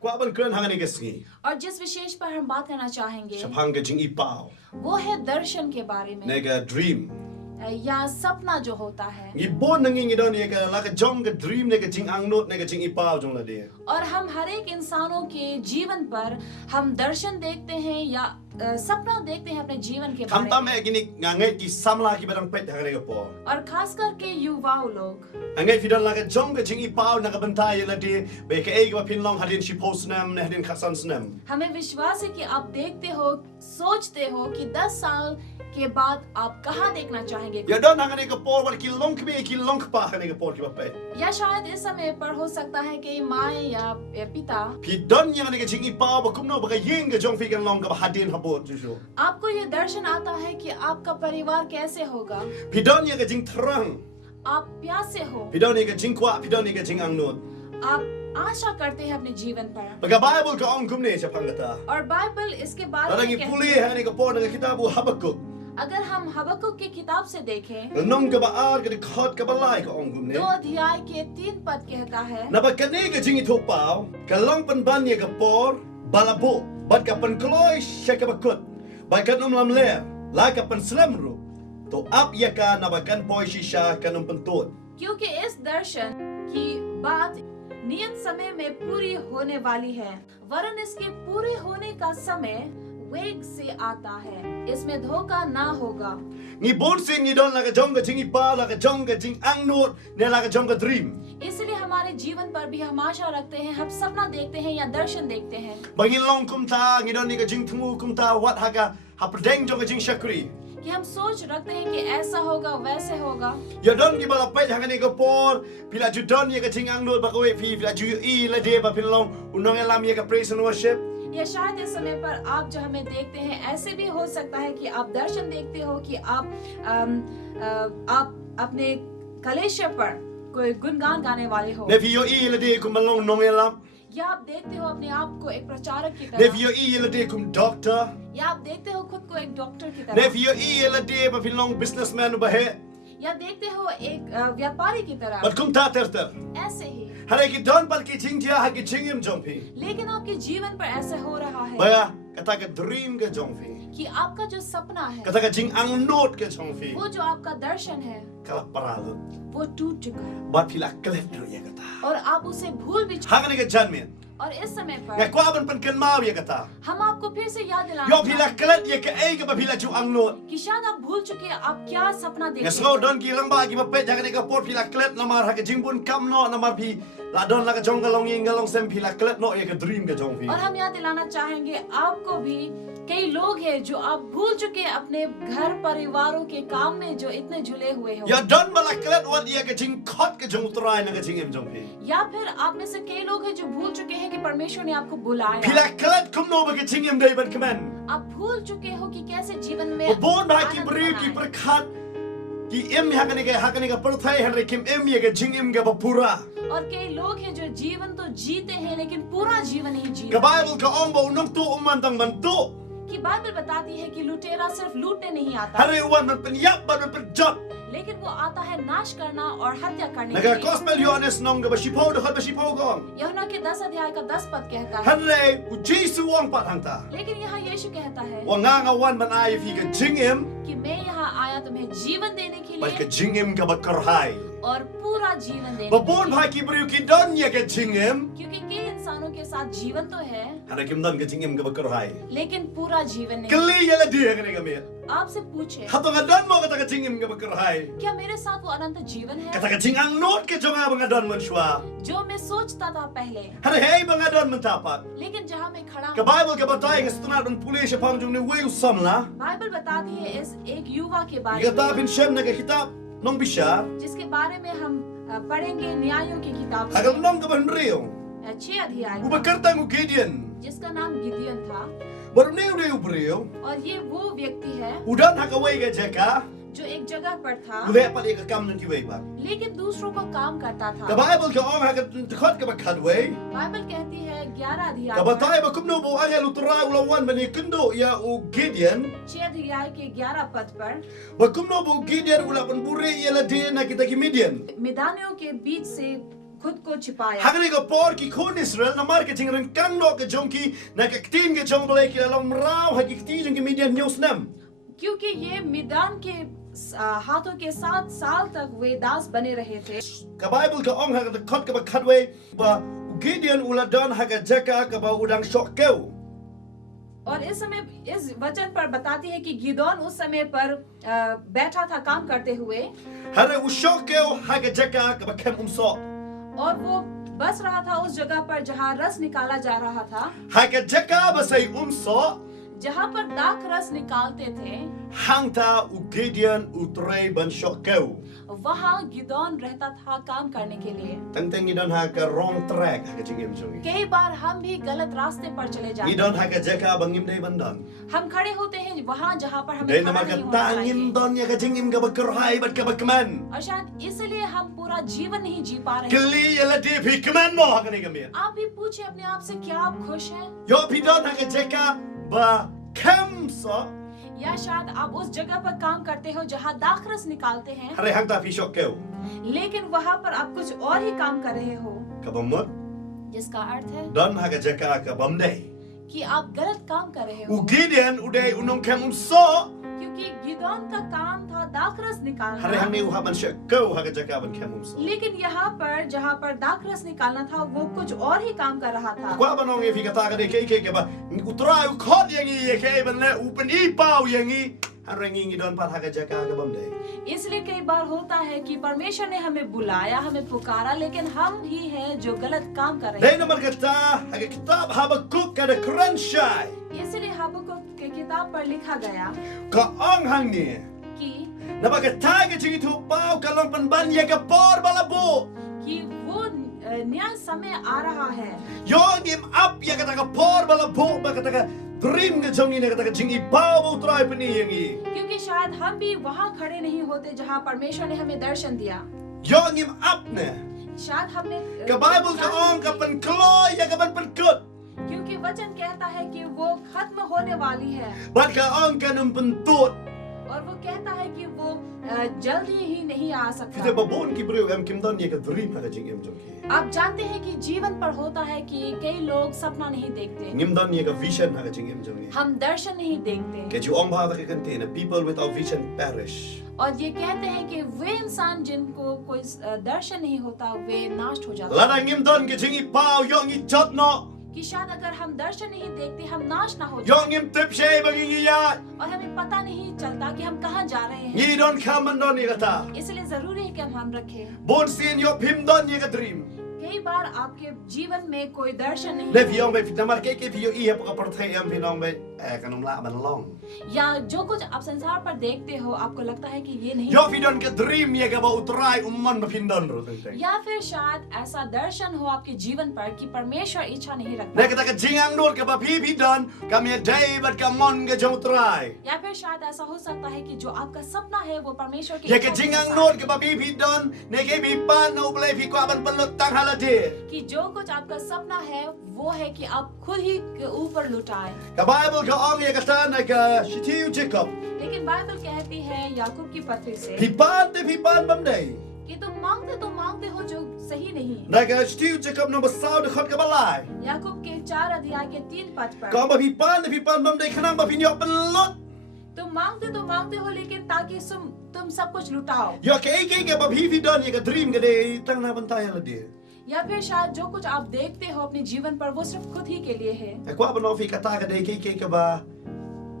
Kwa ban kren hangan ke sngi. और जिस विशेष पर हम बात करना चाहेंगे Shaphang ke jing ipao. वो है दर्शन के बारे में Nega dream. या सपना जो होता है। Ngi bon nang ngi don ye ka la ka jong ke dream nega jing angnot nega jing ipao jong la de. और हम हर एक इंसानों के जीवन पर हम दर्शन देखते हैं या सपना देखते हैं अपने जीवन के Tham बारे tam में। e gini ngangai ki samla ki badang pet hangan ke po. और खास करके युवाओं लोग Angai fidon la ka jong ke jing ipao na ka bantai ye la de. Be ke e ka pin long hadin shi post nam na hadin khasan snam. हमें विश्वास है कि आप देखते हो, सोचते हो कि 10 साल के बाद आप कहाँ देखना चाहेंगे, Ya don hangan ke po war ki long ki long pa hangan ke po ki ba pe. या शायद इस समय पर हो सकता है कि माँ या पिता Pidon yang nega jing ipao ba kumno ba ka ying ke jong fi kan long ka ba hadin habot ju. आपको ये दर्शन आता है कि आपका परिवार कैसे होगा, Pidon yang ke jing terang. आप प्यासे हो, Pidon yang ke jing kwa, pidon yang ke jing angnot. आप आशा करते हैं अपने जीवन पर। Baga Bible ka ong kumne sa pangata. और बाइबल इसके बारे Tarang में ipuli कहती है, hangan ke po nega kitabu Habakuk. अगर हम हबक्कुक की किताब से देखें Nong ka ba ar ka de khot ka ba lai ka ong kumne. 2 अध्याय के 3 पद कहता है, Na ba kane ka jing ito pao, ka long pan ban ye ka por, balabo, bat ka pan kloy siya ka bakut. Ba ka num lam ler, la ka pan slam ru. To ap ya ka na ba kan poy shisha ka num pantot. क्योंकि इस दर्शन की बात नियत समय में पूरी होने वाली है, वरन इसके पूरे होने का समय वेग से आता है, इसमें धोखा ना होगा। Ni bon sing ni don la ka jong ka jing ipa, la ka jong ka jing angnot, ne la ka jong ka dream. इसलिए हमारे जीवन पर भी हम आशा रखते हैं, हम सपना देखते हैं या दर्शन देखते हैं Bangin long kum ta, ngi don ni ka jing tumu kum ta, wat haga, hapdeng jong ka jing shakri. कि हम सोच रखते हैं कि ऐसा होगा वैसे होगा। Ya don ki bala pet hangan ni ka por, pila ju don ye ka jing angnot ba ko fi, pila ju I la de ba pin long, unong elam ye ka praise and worship. या शायद इस समय पर आप जो हमें देखते हैं, ऐसे भी हो सकता है कि आप दर्शन देखते हो कि आप अपने कलेशे पर कोई गुणगान गाने वाले हो, Ne fi yo I la de kum balong nong elam. या आप देखते हो अपने आप को एक प्रचारक की Ne तरह, fi yo I la de kum doctor. या आप देखते हो खुद को एक डॉक्टर की Ne तरह, fi yo I la de ba pin long businessman ba he. या देखते हो एक व्यापारी की तरह। Bat kum ta ter. ऐसे ही, Hare ki don bal ki jing dia ha ki jing im jong fi. लेकिन आपके जीवन पर ऐसा हो रहा है Baya kata ka dream ka jong fi. कि आपका जो सपना है, Kata ka jing angnot ka jong fi. वो जो आपका दर्शन है, Kala paralu. वो टूट चुका है Ba pila klef dro ye kata. और आप उसे भूल भी चुके Hangan ni ka janmin. और इस समय Nga पर kwa ban pan kan mau ye kata. हम आपको फिर से याद Yo दिलाना pila चाहते klet ye ka ei ka ba pila ju angnot. कि शायद आप भूल चुके हैं आप क्या सपना Nga देखते slow हैं। don ki lang ba ki ba pet jangan ni ka por pila klet na mar ha ka jing bun kam no na mar pi la don la ka jong galong ying galong sem pila klet no ye ka dream ka jong fi. और हम याद दिलाना चाहेंगे आपको भी, कई लोग हैं जो आप भूल चुके हैं अपने घर परिवारों के काम में जो इतने जुले हुए हो, Ya don bala klet wat ye ka jing khot ka jong trai na ka jing im jong fi. या फिर आप में से कई लोग हैं जो भूल चुके हैं कि परमेश्वर ने आपको बुलाया। Pila klet kum no ba ka jing im dai ban kamen. आप भूल चुके हो कि कैसे जीवन में Bon ba ki आनंद bri मनाएं। ki perkhat ki im hakan ni ka perthai han kim im ye ka jing im ga ba pura. और कई लोग हैं जो जीवन तो जीते हैं लेकिन पूरा जीवन नहीं जी Ka रहे। Bible ka ong ba unong tu umman tang man tu. कि बाइबल बताती है कि लुटेरा सिर्फ लूटने नहीं आता, Hari uwan man pen yap ban pen job. लेकिन वो आता है नाश करना और हत्या करने के Naga लिए। gospel Johannes nong ga ba shipo de ba shipo gong. यूहन्ना के 10 अध्याय का 10 पद कहता है, Hari u Jesu wong pat hang ta. लेकिन यहाँ यीशु कहता है Wa nga nga wan man ai fi ka jing im कि मैं यहाँ आया तुम्हें जीवन देने के ba ka लिए jing im ga ba karhai. और पूरा जीवन देने Ba के bon लिए। ba ki bri ki don ye ka jing im. क्योंकि कई इंसानों के साथ जीवन तो है Hari kim don ka jing im ga ba karhai. लेकिन पूरा जीवन नहीं। Kali ye la dia ga ni ga me. आपसे पूछे Hato nga don mo ka ta ka jing im ga ba karhai. क्या मेरे साथ वो अनंत जीवन है Kata ka jing ang not ka jong nga don man shwa. जो मैं सोचता था पहले, Hari hey ba nga don man tapat. लेकिन जहाँ मैं खड़ा Ka हूँ, Bible ka batay nga stuna don pulisya pang jong ni way usam la. Bible बताती है इस एक युवा के बारे Iga में tapin siyam na ka kitab nong bishar. जिसके बारे में हम पढ़ेंगे न्यायों की किताब Hagal में nong ka banriyo. 6 अध्याय का, Ubakarta mo Gideon. जिसका नाम गिदियन था। Baru ni udah ubriyo. और ये वो व्यक्ति है Udan hakaway ka jeka. जो एक जगह पर था Udah pa ka kam nang kiway ba. लेकिन दूसरों को काम करता Ka था। Bible ka ong hakat tikot ka bakadway. Bible कहती है 11 अध्याय Ka पर, batay ba kumno bo angel utura ulawan bani kundo ya u Gideon. 6 अध्याय के 11 पद पर, Ba kumno bo Gideon ula pan buri ya la dia na kita ki Midian. मिदानियों के बीच से खुद को छिपाया। Hagani ka por ki khun Israel na mar ke jing ren kang no ke jong ki na ka tin ke jong le ki long rao ha ki ti jong ki Midian news nam. क्योंकि ये मिदान के हाथों के 7 साल तक वे दास बने रहे थे। Ka Bible ka ong ha ka khot ka ba khatwe ba Gideon uladon ha ka jaka ka ba udang shok keu. और इस समय इस वचन पर बताती है कि गिदोन उस समय पर बैठा था काम करते हुए, Hare u shok keu ha ka jaka ka ba kem so. और वो बस रहा था उस जगह पर जहाँ रस निकाला जा रहा था, Ha ka jaka ba sai so. जहाँ पर दाख रस निकालते थे। Hangta u Gideon u trei ban shok keu. वहाँ गिदोन रहता था काम करने के लिए। Tang tang Gideon ha ka wrong track ha ka jing em jong. कई बार हम भी गलत रास्ते पर चले जाते Gideon हैं। ha ka jaka bangim dei bandan. हम खड़े होते हैं वहाँ जहाँ पर हमें Dei खड़ा na ma ka नहीं होना tangim चाहिए, don ya ka jing im ka ba kurhai bat ka ba kman. और शायद इसलिए हम पूरा जीवन नहीं जी पा रहे हैं। Kali ya la di phi kman mo ha ka ni ka mir. आप भी पूछे अपने आप से, क्या आप खुश हैं? Yo phi don ha ka jaka ba kem so. या शायद आप उस जगह पर काम करते हो जहाँ दाखरस निकालते हैं, Hare hangta phi shok keu. लेकिन वहाँ पर आप कुछ और ही काम कर रहे हो, Ka ba mot जिसका अर्थ है don ha ka jaka ka bam dei. कि आप गलत काम कर रहे हो। U Gideon u dei unong kem so. क्योंकि गिदोन का काम था दाखरस Hare निकालना, hang ni u ha ban shok keu ha ka jaka ban kem so. लेकिन यहाँ पर जहाँ पर दाखरस निकालना था वो कुछ और ही काम कर रहा था। Kwa ba nong e phi ka ta ka de ke ba utrai u khot yang i ke ban le u pen I pau yang I. Hare ngi don pat ha ka jaka ka bam dei. इसलिए कई बार होता है कि परमेश्वर ने हमें बुलाया, हमें पुकारा, लेकिन हम ही हैं जो गलत काम कर रहे Dei na mar ka ta ha ka kitab Habakuk ka de Kranshai. हैं। इसलिए हबक्कुक के किताब पर लिखा गया Ka ong hang ni. कि Na ba ka ta ka jing tu pau ka long pan ban ya ka por balabo. वो न्याय समय आ रहा है। Yon im up ya ka ta ka por balabo ba ka ta ka dream ka jong ni na ka ta ka jing I pau utrai pen yang I. क्योंकि शायद हम भी वहाँ खड़े नहीं होते जहाँ परमेश्वर ने हमें दर्शन दिया। Yon im up ne. शायद हमने Ka Bible ka ong ka pan kloy ya ka ban pan kut. क्योंकि वचन कहता है कि वो खत्म होने वाली है, Bat ka ong ka nung pan tut. और वो कहता है कि वो जल्दी ही नहीं आ Kita सकता। babon ki bro am kim don ya ka dream ha ka jing em jong ki. आप जानते हैं कि जीवन पर होता है कि कई लोग सपना नहीं देखते, Ngim don ya ka vision ha ka jing em jong ki. हम दर्शन नहीं देखते, Ke ju ong ba ta ka contain people without vision perish. और ये कहते हैं कि वे इंसान जिनको कोई दर्शन नहीं होता वे नाश हो जाते Lada हैं। ngim don ke jing I pau yong I jot no. कि शायद अगर हम दर्शन नहीं देखते हम नाश ना हो जाए, Yong ngim tip shay banging I ya. और हमें पता नहीं चलता कि हम कहाँ जा रहे हैं। Ngi don kam man don ya ka ta. इसलिए जरूरी है कि हम रखें। Bon sin yo pim don ya ka dream. कई बार आपके जीवन में कोई दर्शन नहीं Le viong be fitamar ke vi yo I ha pa parthai am pinong be kanum la ban long. या जो कुछ आप संसार पर देखते हो आपको लगता है कि ये नहीं, Yo fi don ke dream ya ka ba utrai umman ba fin don ro teng. या फिर शायद ऐसा दर्शन हो आपके जीवन पर कि परमेश्वर इच्छा नहीं Ne रखता, ka ta ka jingang nur ka ba fi don ka me dai bat ka mon ke jong utrai. या फिर शायद ऐसा हो सकता है कि जो आपका सपना है वो परमेश्वर की Ya इच्छा ke के jingang अनुसार nur ka ba fi don ne ke bi pan no ble fi kwa ban pelot tang hala de. कि जो कुछ आपका सपना है वो है कि आप खुद ही के ऊपर लुटाए। Ka Bible ka ong ya ka ta na ka shitiu Jacob. लेकिन बाइबल कहती है याकूब की पत्री से Fi pan bam dai. कि तुम मांगते हो जो सही नहीं। Na ka shitiu Jacob no ba saw de khot ka ba lai. याकूब के 4 अध्याय के 3 पद पर Ka ba fi pan bam dai khanang ba fi nyok pelot. तुम मांगते हो लेकिन ताकि तुम सब कुछ लुटाओ, Yo ke ba fi don ya ka dream ka de tang na ban ta ya la de. या फिर शायद जो कुछ आप देखते हो अपने जीवन पर वो सिर्फ खुद ही के लिए है। Kwa ba no fi ka ta ka de ke ka ba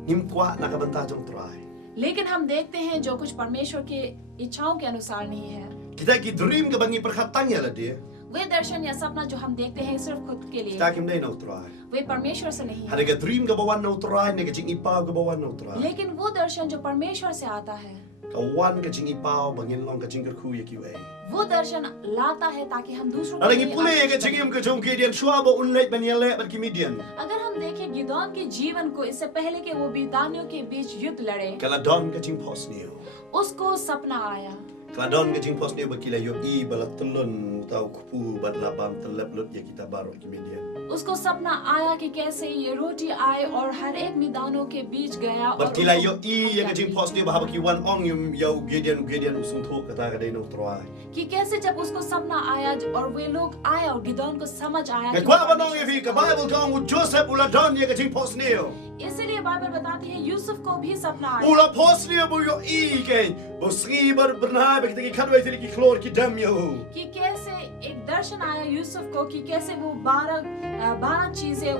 nim kwa na ka ban ta jong trai. लेकिन हम देखते हैं जो कुछ परमेश्वर की इच्छाओं के अनुसार नहीं है। Kita ki dream ka bangi perkhatang ya la de. वे दर्शन या सपना जो हम देखते हैं सिर्फ खुद के लिए, Ta kim dai no trai. वे परमेश्वर से नहीं है। Hada ka dream ka ba wan no trai ne ka jing ipa ka ba wan no trai. लेकिन वो दर्शन जो परमेश्वर से आता है Ka wan ka jing ipa bangin long ka jing ka khu ya ki wei. वो दर्शन लाता है ताकि हम दूसरों के Ada लिए ngi pule ka आशीष jing बनें। im ka jong ki dian shwa ba unlet ban ya le ban ki midian. अगर हम देखें गिदोन के जीवन को, इससे पहले कि वो मिद्यानियों के बीच युद्ध लड़े, Kala don ka jing pos niyo. उसको सपना आया Kala don ka jing pos niyo ba kila yo I bala tulun tahu kupu bat labam telep lut ya kita baru kemudian. उसको सपना आया कि कैसे ये रोटी आए और हर एक मैदानों के बीच गया और Bat kila yo उसको I ya kajing pos ni bahaba ki wan ong yum yo gedian usung thok kata kadai no troai. कि कैसे जब उसको सपना आया और वे लोग आए और गिदोन को समझ आया Ka कि kwa वो ba nong ya fi ka Bible ka ong Joseph ula don ya kajing pos ni yo. इसीलिए बाइबल बताती है यूसुफ को भी सपना आया Ula pos ni bu yo I ke. Bo sri bar bernai ba kita ki khatwai tiri ki klor ki dam yo. कि कैसे एक दर्शन आया यूसुफ को कि कैसे वो 12 चीजें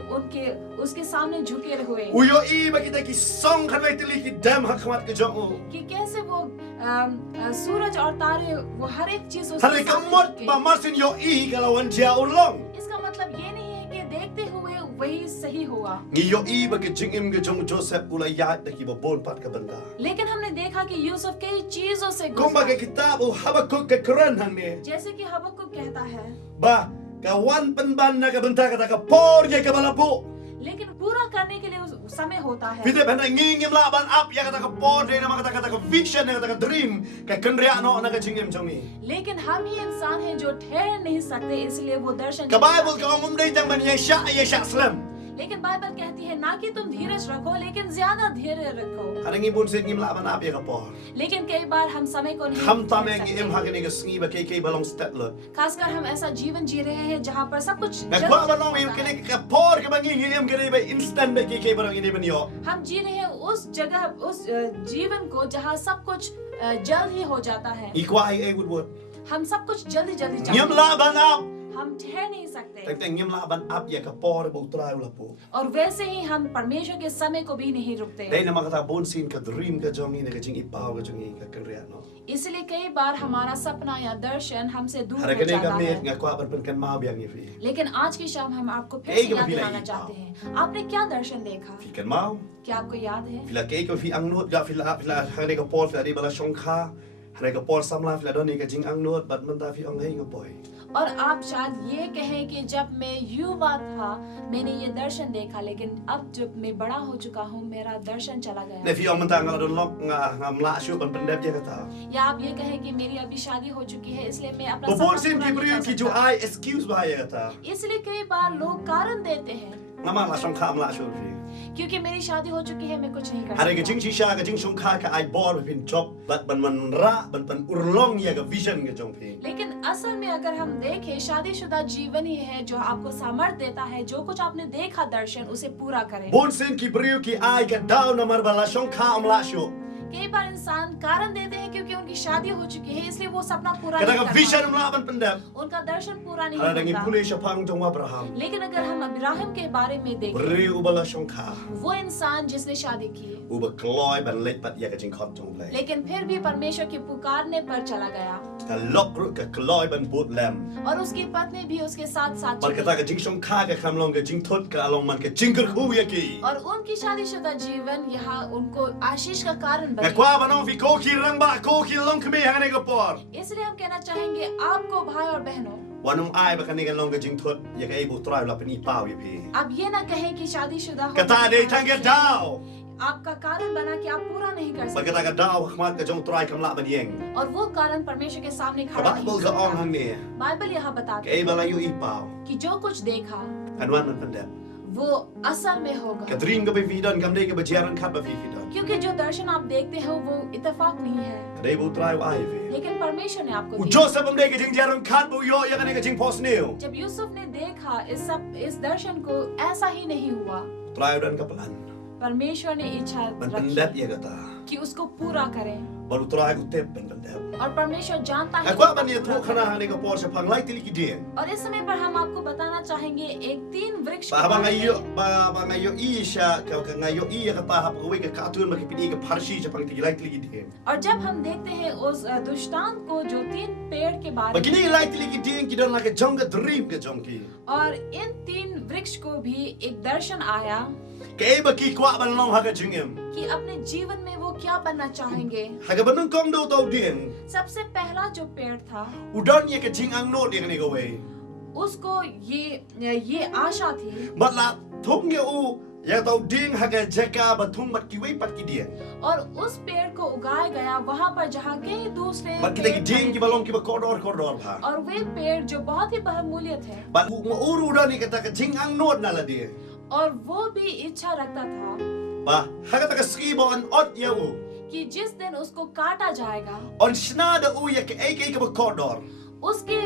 उसके सामने झुके हुए U yo I ba kita ki song khatwai tiri ki dam hak khmat ke jong. कि कैसे वो सूरज और तारे वो हर एक चीज उसके Hari ka सामने mot झुके। ba marsin yo I kalau wan dia ulong. इसका मतलब ये नहीं है कि देखते हुए वही सही हुआ Ngi yo I ba ke jing im ke jong Joseph ula ya da ki bo bon pat ka banda. लेकिन हमने देखा कि यूसुफ कई चीजों से Kung ba गुजरा ke kitab u Habakuk ke Quran hang ni. जैसे कि हबक्कुक कहता है Ba ka wan penban na ka benta kata ka por ye ka balapo. लेकिन पूरा करने के लिए समय होता है Pite benda ngingim la ban up ya kata ka por de na kata ka vision na kata ka dream ka kenria no na ka jingim jongi. लेकिन हम ही इंसान हैं जो ठहर नहीं सकते इसलिए वो दर्शन Ka Bible ka ong umdai jang ban ye sha slam. लेकिन बाइबल कहती है ना कि तुम धीरज रखो लेकिन ज्यादा धैर्य रखो Harangi bun sit ngim la ban up ya ka por. लेकिन कई बार हम समय को नहीं Ham tam देख yang सकते। im ha ke sngi ba ke balong step lo. खासकर हम ऐसा जीवन जी रहे हैं जहाँ पर सब कुछ Ka जल्द kwa ba जल्द no im होता है। ke ka por ke bangi ngim ke ba instant ba ke balong ini ban yo. हम जी रहे हैं उस जगह उस जीवन को जहाँ सब कुछ जल्द ही हो जाता है Ikwa ai wood. हम सब कुछ जल्दी जल्दी Ngim चाहते la ban up. हैं हम ठहर नहीं सकते Tak ngim la ban up ya ka por ba utrai ula po. और वैसे ही हम परमेश्वर के समय को भी नहीं रुकते Dahil na mga bon sin ka dream ka jongi na ka jing ipaw ka jongi ka kenria no. इसलिए कई बार हमारा सपना या दर्शन हमसे दूर हो Hara ka जाता kami है nga kwa ban kan mao biang ni fi. लेकिन आज की शाम हम आपको फिर Hey, से याद कभी दिलाना नहीं चाहते हैं आपने क्या दर्शन देखा Fi kan mao. क्या आपको याद है Fila ke ka fi ang not ga fila hare ka por fila di bala shong kha. Hare ka por samla fila don ni ka jing ang not bat man ta fi ang hai nga boy. और आप शायद ये कहें कि जब मैं युवा था मैंने ये दर्शन देखा लेकिन अब जब मैं बड़ा हो चुका हूँ मेरा दर्शन चला Na गया fi ang man ta nga don lok nga mla shu ban pandep ya ka ta. या आप ये कहें कि मेरी अभी शादी हो चुकी है इसलिए मैं अपना Bo सपना bon sin पूरा ki नहीं brio कर ki jo सकता। ai excuse ba ya ka ta. इसलिए कई बार लोग कारण देते हैं Nga ma la shong kha mla shu fi. क्योंकि मेरी शादी हो चुकी है मैं कुछ नहीं कर Hare ka सकता jing shisha ka jing shong kha ka ai bor fin job bat ban man ra ban pan urlong ya ka vision ka jong fi. लेकिन असल में अगर हम देखें शादीशुदा जीवन ही है जो आपको सामर्थ्य देता है जो कुछ आपने देखा दर्शन उसे पूरा करें Bon sin ki brio ki ai ka down na mar bala shong kha mla shu. कई बार इंसान कारण देते हैं क्योंकि उनकी शादी हो चुकी है इसलिए वो सपना पूरा Kata नहीं ka कर vision पाते। mla ban pandep. उनका दर्शन पूरा नहीं Hara dangin होता pulay siya pang jong Abraham. लेकिन अगर हम अब्राहम के बारे में देखें Brio bala shong kha. वो इंसान जिसने शादी की Uba kloy ban lek pat ya ka jing khot jong lay. लेकिन फिर भी परमेश्वर के पुकारने पर चला गया Ka lok ru ka kloy ban boot lam. और उसकी पत्नी भी उसके साथ साथ Bar चली। kata ka jing shong kha ka kham long ka jing thot ka along man ka jing ker khu ya ki. और उनकी शादीशुदा जीवन यहाँ उनको आशीष का कारण Nga बना kwa ba no fi ko ki rang ba ko ki long kami hang ne ka por. इसलिए हम कहना चाहेंगे आपको भाई और बहनों Wanong ai ba ka ni ka long ka jing thot ya ka ibu try la pani pau ya pi. अब ये ना कहें कि शादीशुदा हो Kata de tang ka dao. आपका कारण बना कि आप पूरा नहीं कर Bar सकते kata ka dao khmat ka jong try kam la ban yeng. और वो कारण परमेश्वर के सामने Ka खड़ा ba नहीं bol हो ka ong सकता। hang ni. बाइबल यहाँ बताती Ka है ai bala yu ipau. कि जो कुछ देखा Anwan man pandep. वो असल में होगा Ka dream ka ba fi don kam de ka ba jaran khat ba fi fi don. क्योंकि जो दर्शन आप देखते हो वो इत्तेफाक नहीं है Ka de bu try wa ai fi. लेकिन परमेश्वर ने आपको U दिया। Joseph am de ka jing jaran khat bu yo ya ka ne ka jing pos neo. जब यूसुफ ने देखा इस दर्शन को ऐसा ही नहीं हुआ Try dan ka plan. परमेश्वर ने इच्छा Ban pandep रखी ya kata. कि उसको पूरा करें Baru try ku tep ban pandep. और परमेश्वर जानता है Aku कि apa ni उसको tu पूरा kana करें। hang ne ka por sa pang lai tili ki dien. और इस समय पर हम आपको बताना चाहेंगे एक 3 वृक्ष के Ba ba बारे ngayo में। ba ngayo i sha ka ngayo i ya ka pa hap we ka ka tun ma ki pini ka parshi sa pang tili lai tili ki dien. और जब हम देखते हैं उस दुष्टांत को जो 3 पेड़ के बारे Ba में kini lai tili ki dien ki don la ka jong ka dream ka jong ki. और इन 3 वृक्ष को भी एक दर्शन आया Ka ai ba ki kwa ban long ha ka jingem. कि अपने जीवन में वो क्या बनना चाहेंगे Ha ka ban kong do tau dien. सबसे पहला जो पेड़ था Udon ya ka jing ang no dia ne ka we. उसको ये आशा थी But la thong ya u Ya tahu ding haga jaka batum bat kiwi pat ki dia. और उस पेड़ को उगाया गया वहां पर जहाँ कई दूसरे Bat kita ki पेड़ ding खड़े ki थे। balong ki ba koridor bha. और वे पेड़ जो बहुत ही बहुमूल्य थे Bat uru dah ni kata ka jing ang not na la dia. और वो भी इच्छा रखता था Ba haga ta ka ski ba an ot ya u. कि जिस दिन उसको काटा जाएगा On shna da u ya ka ai ka ba koridor. उसके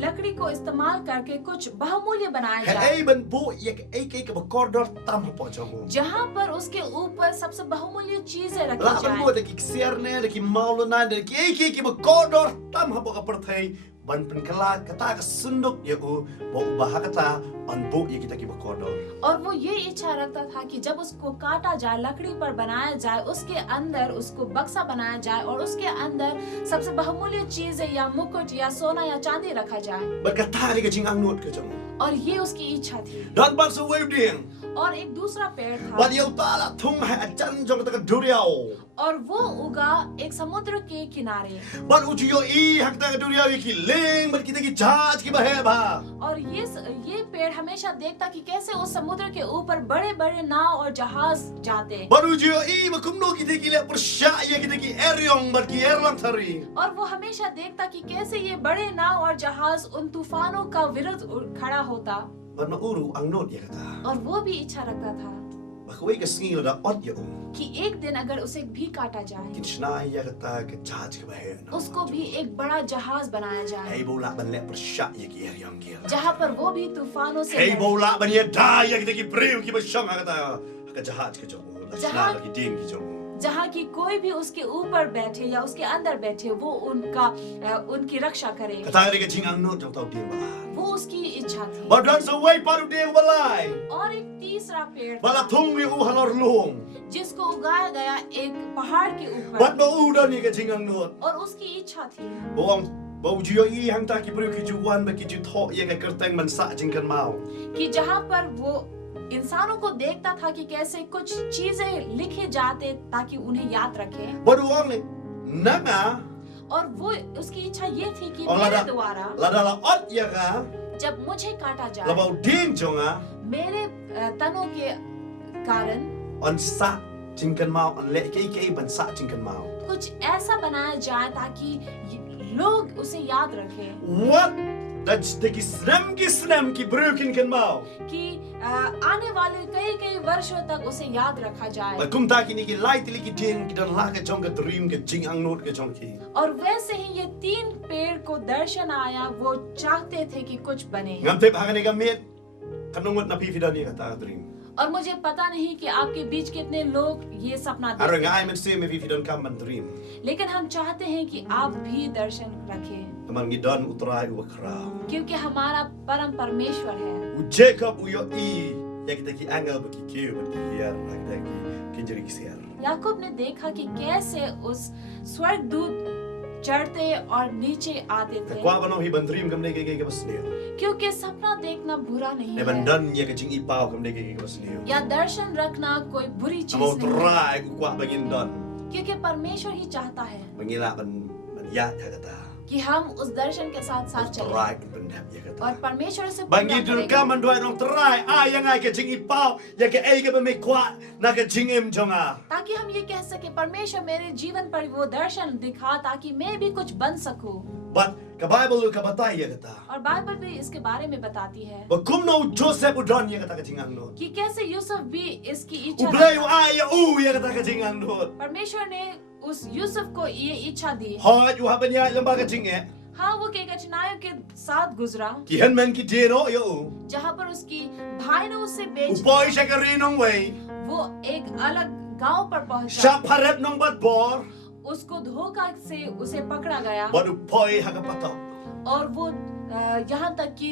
लकड़ी को इस्तेमाल करके कुछ बहुमूल्य बनाया Ka जाए ai ban bu ya ka ai ka ba koridor tam ha po jong. जहाँ पर उसके ऊपर सबसे बहुमूल्य चीजें La रखी ban जाए bu da ki siar ne da ki maulu na da ki ai ki ba koridor tam ha po ka perthai. Ban pen kala kata ka sunduk ya u ba ubah kata on bu ya kita ki ba koridor. और वो ये इच्छा रखता था कि जब उसको काटा जाए लकड़ी पर बनाया जाए उसके अंदर उसको बक्सा बनाया जाए और उसके अंदर सबसे बहुमूल्य चीजें या मुकुट या सोना या चांदी रखा जाए Berkata ni ka jing ang not ka jong. और ये उसकी इच्छा थी Dan ban su wei ding. और एक दूसरा पेड़ Ban था yau ta la thung ha ajan jong ta ka duriao. और वो उगा एक समुद्र के किनारे Ban uji yo i hak ta ka duriao ki ling ban kita ki jaj ki ba he ba. और ये पेड़ हमेशा देखता कि कैसे उस समुद्र के ऊपर बड़े बड़े नाव और जहाज जाते Ban uji yo i ba kumno kita ki le persya ya kita ki eryong ban ki erlang thari. और वो हमेशा देखता कि कैसे ये बड़े नाव और जहाज उन तूफानों का विरुद्ध खड़ा होता Ban ma uru ang not ya kata. और वो भी इच्छा रखता था Ba ka wei ka singi la da ot ya कि एक दिन अगर उसे भी काटा जाए Kin shna ya kata ka jaj ki ba he. उसको भी एक बड़ा जहाज बनाया जाए Hey bo la ban le persya ya ki eryong ki. जहाँ पर वो भी तूफानों से Hey लड़े। bo la ban ya da ya kita ki brew ki ba shong ha kata. Ka jahaj ka jong. La shna Jahaj- la ki ding ki jong. जहाँ की कोई भी उसके ऊपर बैठे या उसके अंदर बैठे वो उनकी रक्षा करे Kata ni ka jing ang not jong tau ding ba. वो उसकी इच्छा थी Badan sa way paru ding balai. और एक तीसरा पेड़ Bala था, thung ni u halor luong. जिसको उगाया गया एक पहाड़ के Bat ऊपर no u da ni ka jing ang not. और उसकी इच्छा थी Boang bau jiyo i hang ta ki brew ki juwan ba ki ju tho ya ka kerteng man sa jing kan mau. कि जहाँ पर वो इंसानों को देखता था कि कैसे कुछ चीजें लिखे जाते ताकि उन्हें याद रखे Baru ang ni nanga और वो उसकी इच्छा ये थी कि और मेरे लड़ा द्वारा lada la ot ya ka जब मुझे काटा la जाए bau ding jonga मेरे तनों के कारण on sa jing kan mau on le ke ban sa jing kan mau. कुछ ऐसा बनाया जाए ताकि लोग उसे याद रखें What? That's the snam ki brew kan mau. कि आने वाले कई कई वर्षों तक उसे याद रखा जाए Ba kum ta ki ni ki light li ki ding ki dan la ka jong ka dream ka jing ang not ka jong ki. और वैसे ही ये तीन पेड़ को दर्शन आया वो चाहते थे कि कुछ बने Ngam te ba ni ka met. Kanungot na pifida ni ka ta dream. और मुझे पता नहीं कि आपके बीच कितने लोग ये सपना Ara देखते nga हैं ay men se me pifida kam man dream. लेकिन हम चाहते हैं कि आप भी दर्शन रखें Taman ngidan utray u bakra. क्योंकि हमारा परम परमेश्वर है U Jacob u yo i ya kita ki angel ba ki kiu ba ki yar na kita ki kinjeri ki siar. याकूब ने देखा कि कैसे उस स्वर्गदूत चढ़ते और नीचे आते Ta थे kwa ba no hi ban dream kam ne ke bas ni. क्योंकि सपना देखना बुरा नहीं Ne ban है dan ya ka jing i pau kam ne ke bas ni. या दर्शन रखना कोई बुरी चीज Amo नहीं है try u kwa ba ngin dan. क्योंकि परमेश्वर ही चाहता है Mangila ban ya ya kata. कि हम उस दर्शन के साथ साथ चलें Try ban hap ya और kata. परमेश्वर से Bangi पूरा dur करेंगे। ka man doi nong try a yang ai ka jing i pau ya ka ai ka ba me kwa na ka jing im jonga. ताकि हम ये कह सके परमेश्वर मेरे जीवन पर वो दर्शन दिखा ताकि मैं भी कुछ बन सकूं But ka Bible ka batay ya kata. और बाइबल भी इसके बारे में बताती है Ba kum no Joseph u don ya kata ka jing ang no. कि कैसे यूसुफ भी इसकी U इच्छा play u रखता। ay ya u ya kata ka jing ang no. परमेश्वर ने उस यूसुफ को ये इच्छा दी Hot u haban ya lamba ka jing e. हाँ वो कई कठिनाइयों के साथ गुजरा Ki hen man ki dino ya u. जहाँ पर उसकी भाई ने उसे बेच U boy siya ka rin nong way. वो एक अलग गांव पर पहुंचा Siya parep nong bat bor. उसको धोखा से उसे पकड़ा गया But u boy ha ka patok. और वो यहाँ तक कि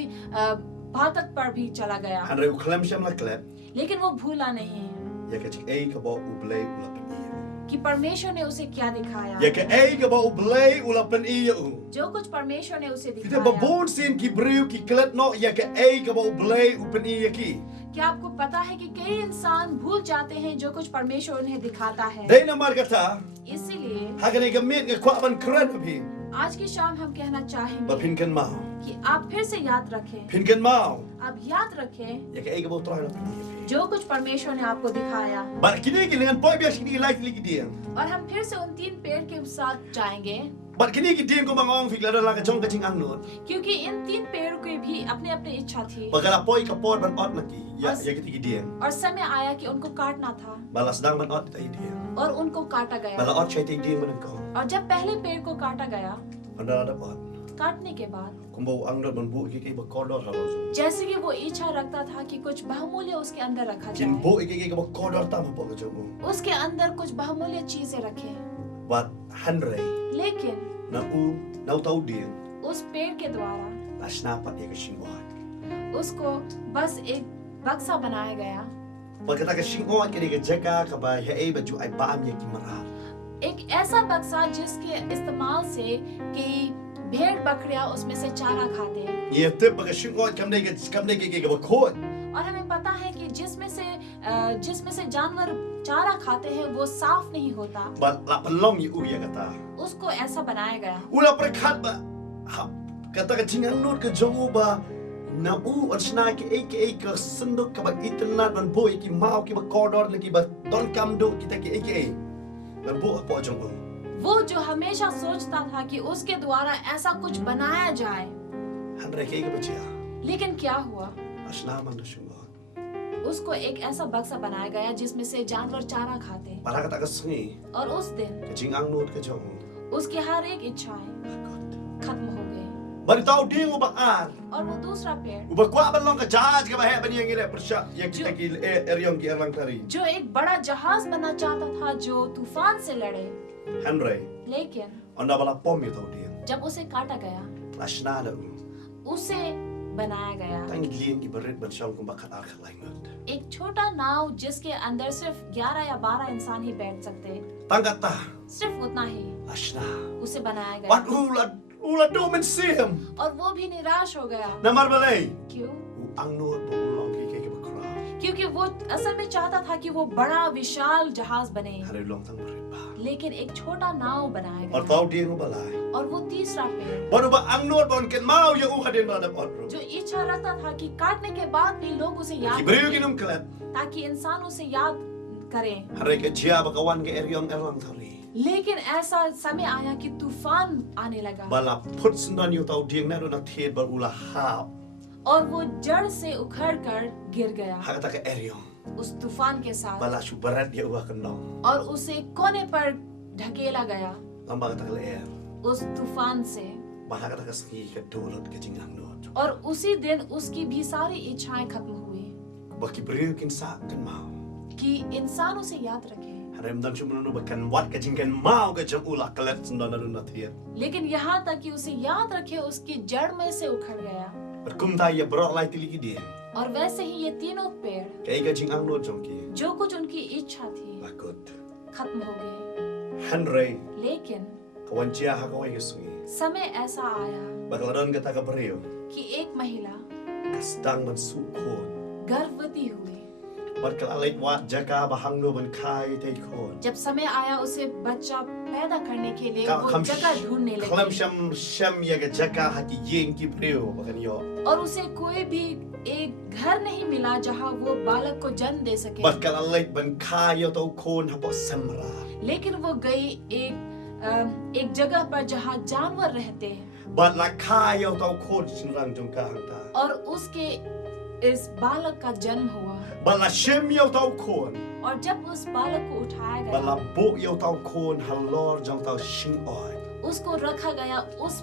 फाटक पर भी चला गया Han re u klem siya la klep. लेकिन वो भूला नहीं Ya ka jing ay ka ba u blay u lapan iyo. कि परमेश्वर ने उसे क्या दिखाया Ya ka ay ka ba u blay u lapan iyo. जो कुछ परमेश्वर ने उसे Kita दिखाया babon sin ki brew ki klet no ya ka ay ka ba u blay u pan iyo ki. क्या आपको पता है कि कई इंसान भूल जाते हैं जो कुछ परमेश्वर उन्हें दिखाता है Day na mar kata. इसीलिए Ha ka ni ka mit nga kwa ban kren abi. आज की शाम हम कहना Ba चाहेंगे phin kan mau. कि आप फिर से याद रखें, Phin kan mau. आप याद रखें Ya ka ego try na phin. जो कुछ परमेश्वर ने आपको दिखाया। Ba kini ki dengan poi bias kini like lagi dia. और हम फिर से उन 3 पेड़ के साथ जाएंगे, Ba kini ki dia ko mangong fik la la ka jong ka jing ang not. क्योंकि इन 3 पेड़ों की भी अपनी अपनी इच्छा थी Ba kala poi ka por ban ot na ki. Ya ya ki dia. और समय आया कि उनको काटना था Ba sedang ban ot tai dia. और उनको काटा Ba गया। la ot chai tai dia man ko. और जब पहले पेड़ को काटा गया, Anda ada ot. काटने के बाद Kumbo ang not ban bu ki ba kodor ha lo. जैसे कि वो इच्छा रखता था कि कुछ बहुमूल्य उसके अंदर रखा Jin जाए, bu ki ba kodor ta ba ko jo. उसके अंदर कुछ बहुमूल्य चीजें रखें, Ba hanrei लेकिन na tau dia. उस पेड़ के द्वारा La snapa dia ka singot. उसको बस एक बक्सा बनाया गया, Pagkata ka singot kini ka jaga ka ba ya ai ba ju ai ba am ya ki mara. एक ऐसा बक्सा जिसके इस्तेमाल से कि भेड़ बकरियां उसमें से चारा खाते हैं। Ye te ba ka singot kam dai ki ba khot. और हमें पता है कि जिसमें से जानवर चारा खाते हैं वो साफ नहीं होता, Ba la pelong yu ya kata. उसको ऐसा बनाया गया। Ula perkat ba ha kata ka jingang not ka jongu ba na u sna ki ka senduk ka ba itnat ban boy ki mau ki ba kodor lagi ba don kam do kita ki ban bo apa jongu. वो जो हमेशा सोचता था कि उसके द्वारा ऐसा कुछ बनाया जाए, Hanre ki ka ba chia. लेकिन क्या हुआ, Asna man do singot. उसको एक ऐसा बक्सा बनाया गया जिसमें से जानवर चारा खाते। Para kata ka singi और उस दिन ka jingang not ka jongu. उसकी हर एक इच्छाएं Takot. खत्म हो गई। Bari tau dia ba ar. और वो दूसरा पेड़ Uba kwa ban long ka jahaj ka ba he ban yang ire persya ya kita ki eryong ki erlang tari. जो एक बड़ा जहाज बनना चाहता था जो तूफान से लड़े, Hanre लेकिन onda bala pom ya tau dia. जब उसे काटा गया, Asna da उसे बनाया गया Tangi lien ki berit ban syang kum bakat ar khalai ngot. एक छोटा नाव जिसके अंदर सिर्फ 11 या 12 इंसान ही बैठ सकते, Tangkata सिर्फ उतना ही asna. उसे बनाया Wat गया। ula do men sim. और वो भी निराश हो गया। Namar balai. क्यों? Ang not bo long ki ke bakra. क्योंकि वो असल में चाहता था कि वो बड़ा विशाल जहाज बने, Hare long tang berit ba. लेकिन एक छोटा नाव बनाया Or गया। tau dia ngo balai. और वो तीसरा पेड़ Baru ba ang not bon ken mau ya u hadin ba da otro. जो इच्छा रखता था कि काटने के बाद भी लोग उसे Ki याद beriu ki करें, num klet. ताकि इंसान उसे याद करें। Hare ke jia ba kawan ke eryong erlang tari. लेकिन ऐसा समय आया कि तूफान आने लगा Bala put sendan yu tau dia na do na thiet ba ula ha. और वो जड़ से उखड़ कर गिर गया Hakata ke eryong. उस तूफान के साथ, Bala su berat dia u kenong. और उसे कोने पर ढकेला गया Lamba kata ke er. उस तूफान से। Bala kata ke ski ke dolot ke jingang not. और उसी दिन उसकी भी सारी इच्छाएं खत्म हुई Ba ki beriu kin sa kan mau. कि इंसान उसे याद रखे। Harem dan cuma nu bakan wat ke jingkan mau ke jang ulah kelet sendan na na thiet. लेकिन यहाँ तक कि उसे याद रखे उसकी जड़ में से उखड़ गया। Berkum ta ya bro lai tili ki dia. और वैसे ही ये तीनों पेड़ Kai ke jingang not jong ki. जो कुछ उनकी इच्छा थी Bakut. खत्म हो गए। Hanre लेकिन kawan cia ha kawai ke sungi. समय ऐसा आया Bakaladon kata ke beriu. कि एक महिला Kasdang man su ko. गर्भवती हुई। Berkelalait wat jaga bahang no ban kai tai ko. जब समय आया उसे बच्चा पैदा करने के लिए Ka वो kham जगह ढूंढने Kalam लगी syam ya ke jaga hati yeng ki beriu bakan yo. और उसे कोई भी एक घर नहीं मिला जहाँ वो बालक को जन्म दे सके। Berkelalait ban kai yo tau kon hapo samra. लेकिन वो गई एक जगह पर जहाँ जानवर रहते हैं Bat la kai yo tau kon sinrang jong ka hang ta. और उसके इस बालक का जन्म हुआ। Bat la shem yo tau kon. और जब उस बालक को उठाया Bat la गया, bo yo tau kon halor jong tau sing oi. उसको रखा गया उस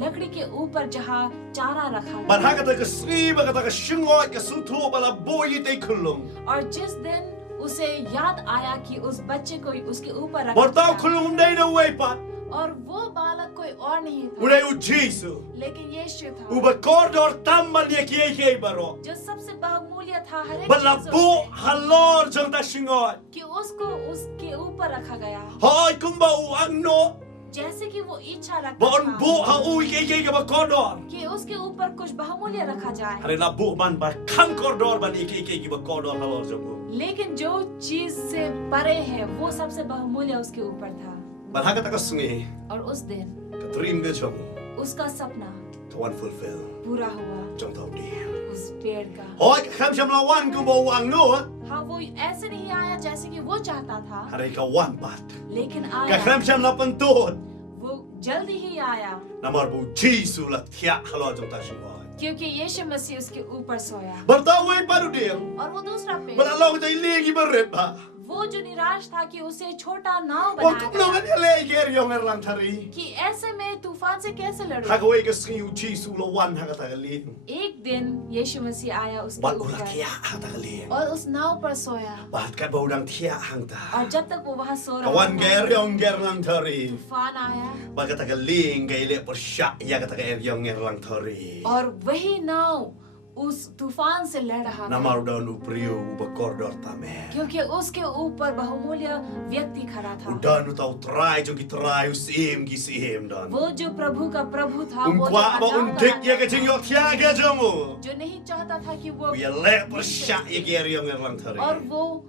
लकड़ी के ऊपर जहाँ चारा रखा Bat ha गया। kata ke sri ba kata ke sing oi ke sutu ba la bo yi tai kulung. और जिस दिन उसे याद आया कि उस बच्चे को उसके ऊपर Bat tau रखा गया, kulung dai no way pat. और वो बालक कोई और नहीं था Udah u Jesu. लेकिन यीशु था Uba kordor tambal ye kiye baro. जो सबसे बहुमूल्य था हर एक Bala चीज़ों bo से, halor jong ta singoi. कि उसको उसके ऊपर रखा गया Hoy kumba u angno. जैसे कि वो इच्छा रखता Ba on bo था ha u kiye ke ba kordor. कि उसके ऊपर कुछ बहुमूल्य रखा जाए। Hari la bo man ba kan kordor ban ye kiye ke ba kordor halor jong. लेकिन जो चीज से परे है वो सबसे बहुमूल्य उसके ऊपर था। Ban ha kata ka sungi. और उस दिन Ka dream ke jong उसका सपना kawan fulfill पूरा हुआ jong tau di उस पेड़ का। hoi kham sham lawan ku bo wang no हाँ, वो ऐसे नहीं आया जैसे कि वो चाहता था, hari kawan bat लेकिन ka आया, kham sham la pantut वो जल्दी ही आया, namar bu jisu la thia khalo jong ta shwa क्योंकि यीशु मसीह उसके ऊपर सोया। bertahu wei paru dia और वो दूसरा पेड़, beralong dai legi beret ba वो जो निराश था कि उसे छोटा नाव oh बनाया kum lo गया, kan le ger yong erlang thari कि ऐसे में तूफान से कैसे ha लड़ूं। ka wei ka sing jisu lo wan ha ka ta li एक दिन यीशु मसीह आया उसके bat ula ऊपर thia ha ta li और उस नाव पर सोया, bat ka bo dang thia hang ta और जब तक वो वहाँ सो रहा kawan था, ger yong ger lang thari तूफान आया ba ka ta ka ling ga ile por sha ya ka ta ka er yong erlang thari और वही नाव उस तूफान से लड़ रहा था, namar dan uprio uba koridor tame क्योंकि उसके ऊपर बहुमूल्य व्यक्ति खड़ा था। udan utau try jong ki try usim ki sim dan वो जो प्रभु का प्रभु था, वो जो kwa ba राजाओं का dik ya राजा ka jing था, yo thia ga jomo जो नहीं चाहता था कि वो ya le por sha ya ger yong erlang thari और वो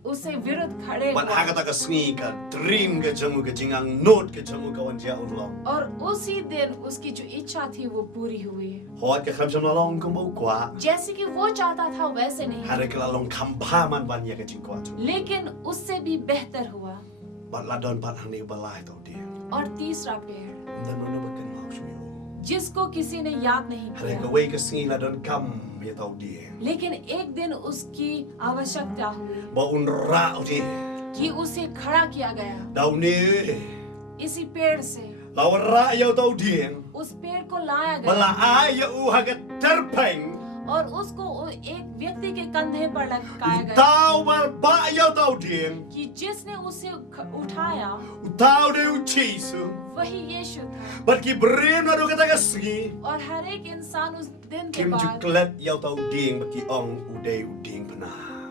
उससे विरुद्ध खड़े Ban हुआ haka taka sngi ka dream ka jamu ka jingang note ka jamu ka wanja ulong. और उसी दिन उसकी जो इच्छा थी वो पूरी हुई, Hoat ka khamsam la long kumbo kwa. जैसे कि वो चाहता था वैसे नहीं, Hare ka la long khampa man ban ya ka jing kwa tu. लेकिन उससे भी बेहतर हुआ। Ban la don ban hang ni balai tau dia. और तीसरा पेड़ Dan no ba kan mau shui. जिसको किसी ने याद नहीं Hare ka किया, wei ka sngi la don kam ya tau dia. लेकिन एक दिन उसकी आवश्यकता हुई Ba un ra dia. कि उसे खड़ा किया गया Dau ni. इसी पेड़ से, La ra ya tau dia. उस पेड़ को लाया Bala गया ai ya u ha ka terpeng. और उसको एक व्यक्ति के कंधे पर लटकाया गया Tau ba ba ya tau dia. कि जिसने उसे उठाया Tau de u chisu. वही यीशु था। But ki brim na do ka taka sngi. और हर एक इंसान उस दिन के Kim ju बाद klet yau tau ding baki ong uday uding pana.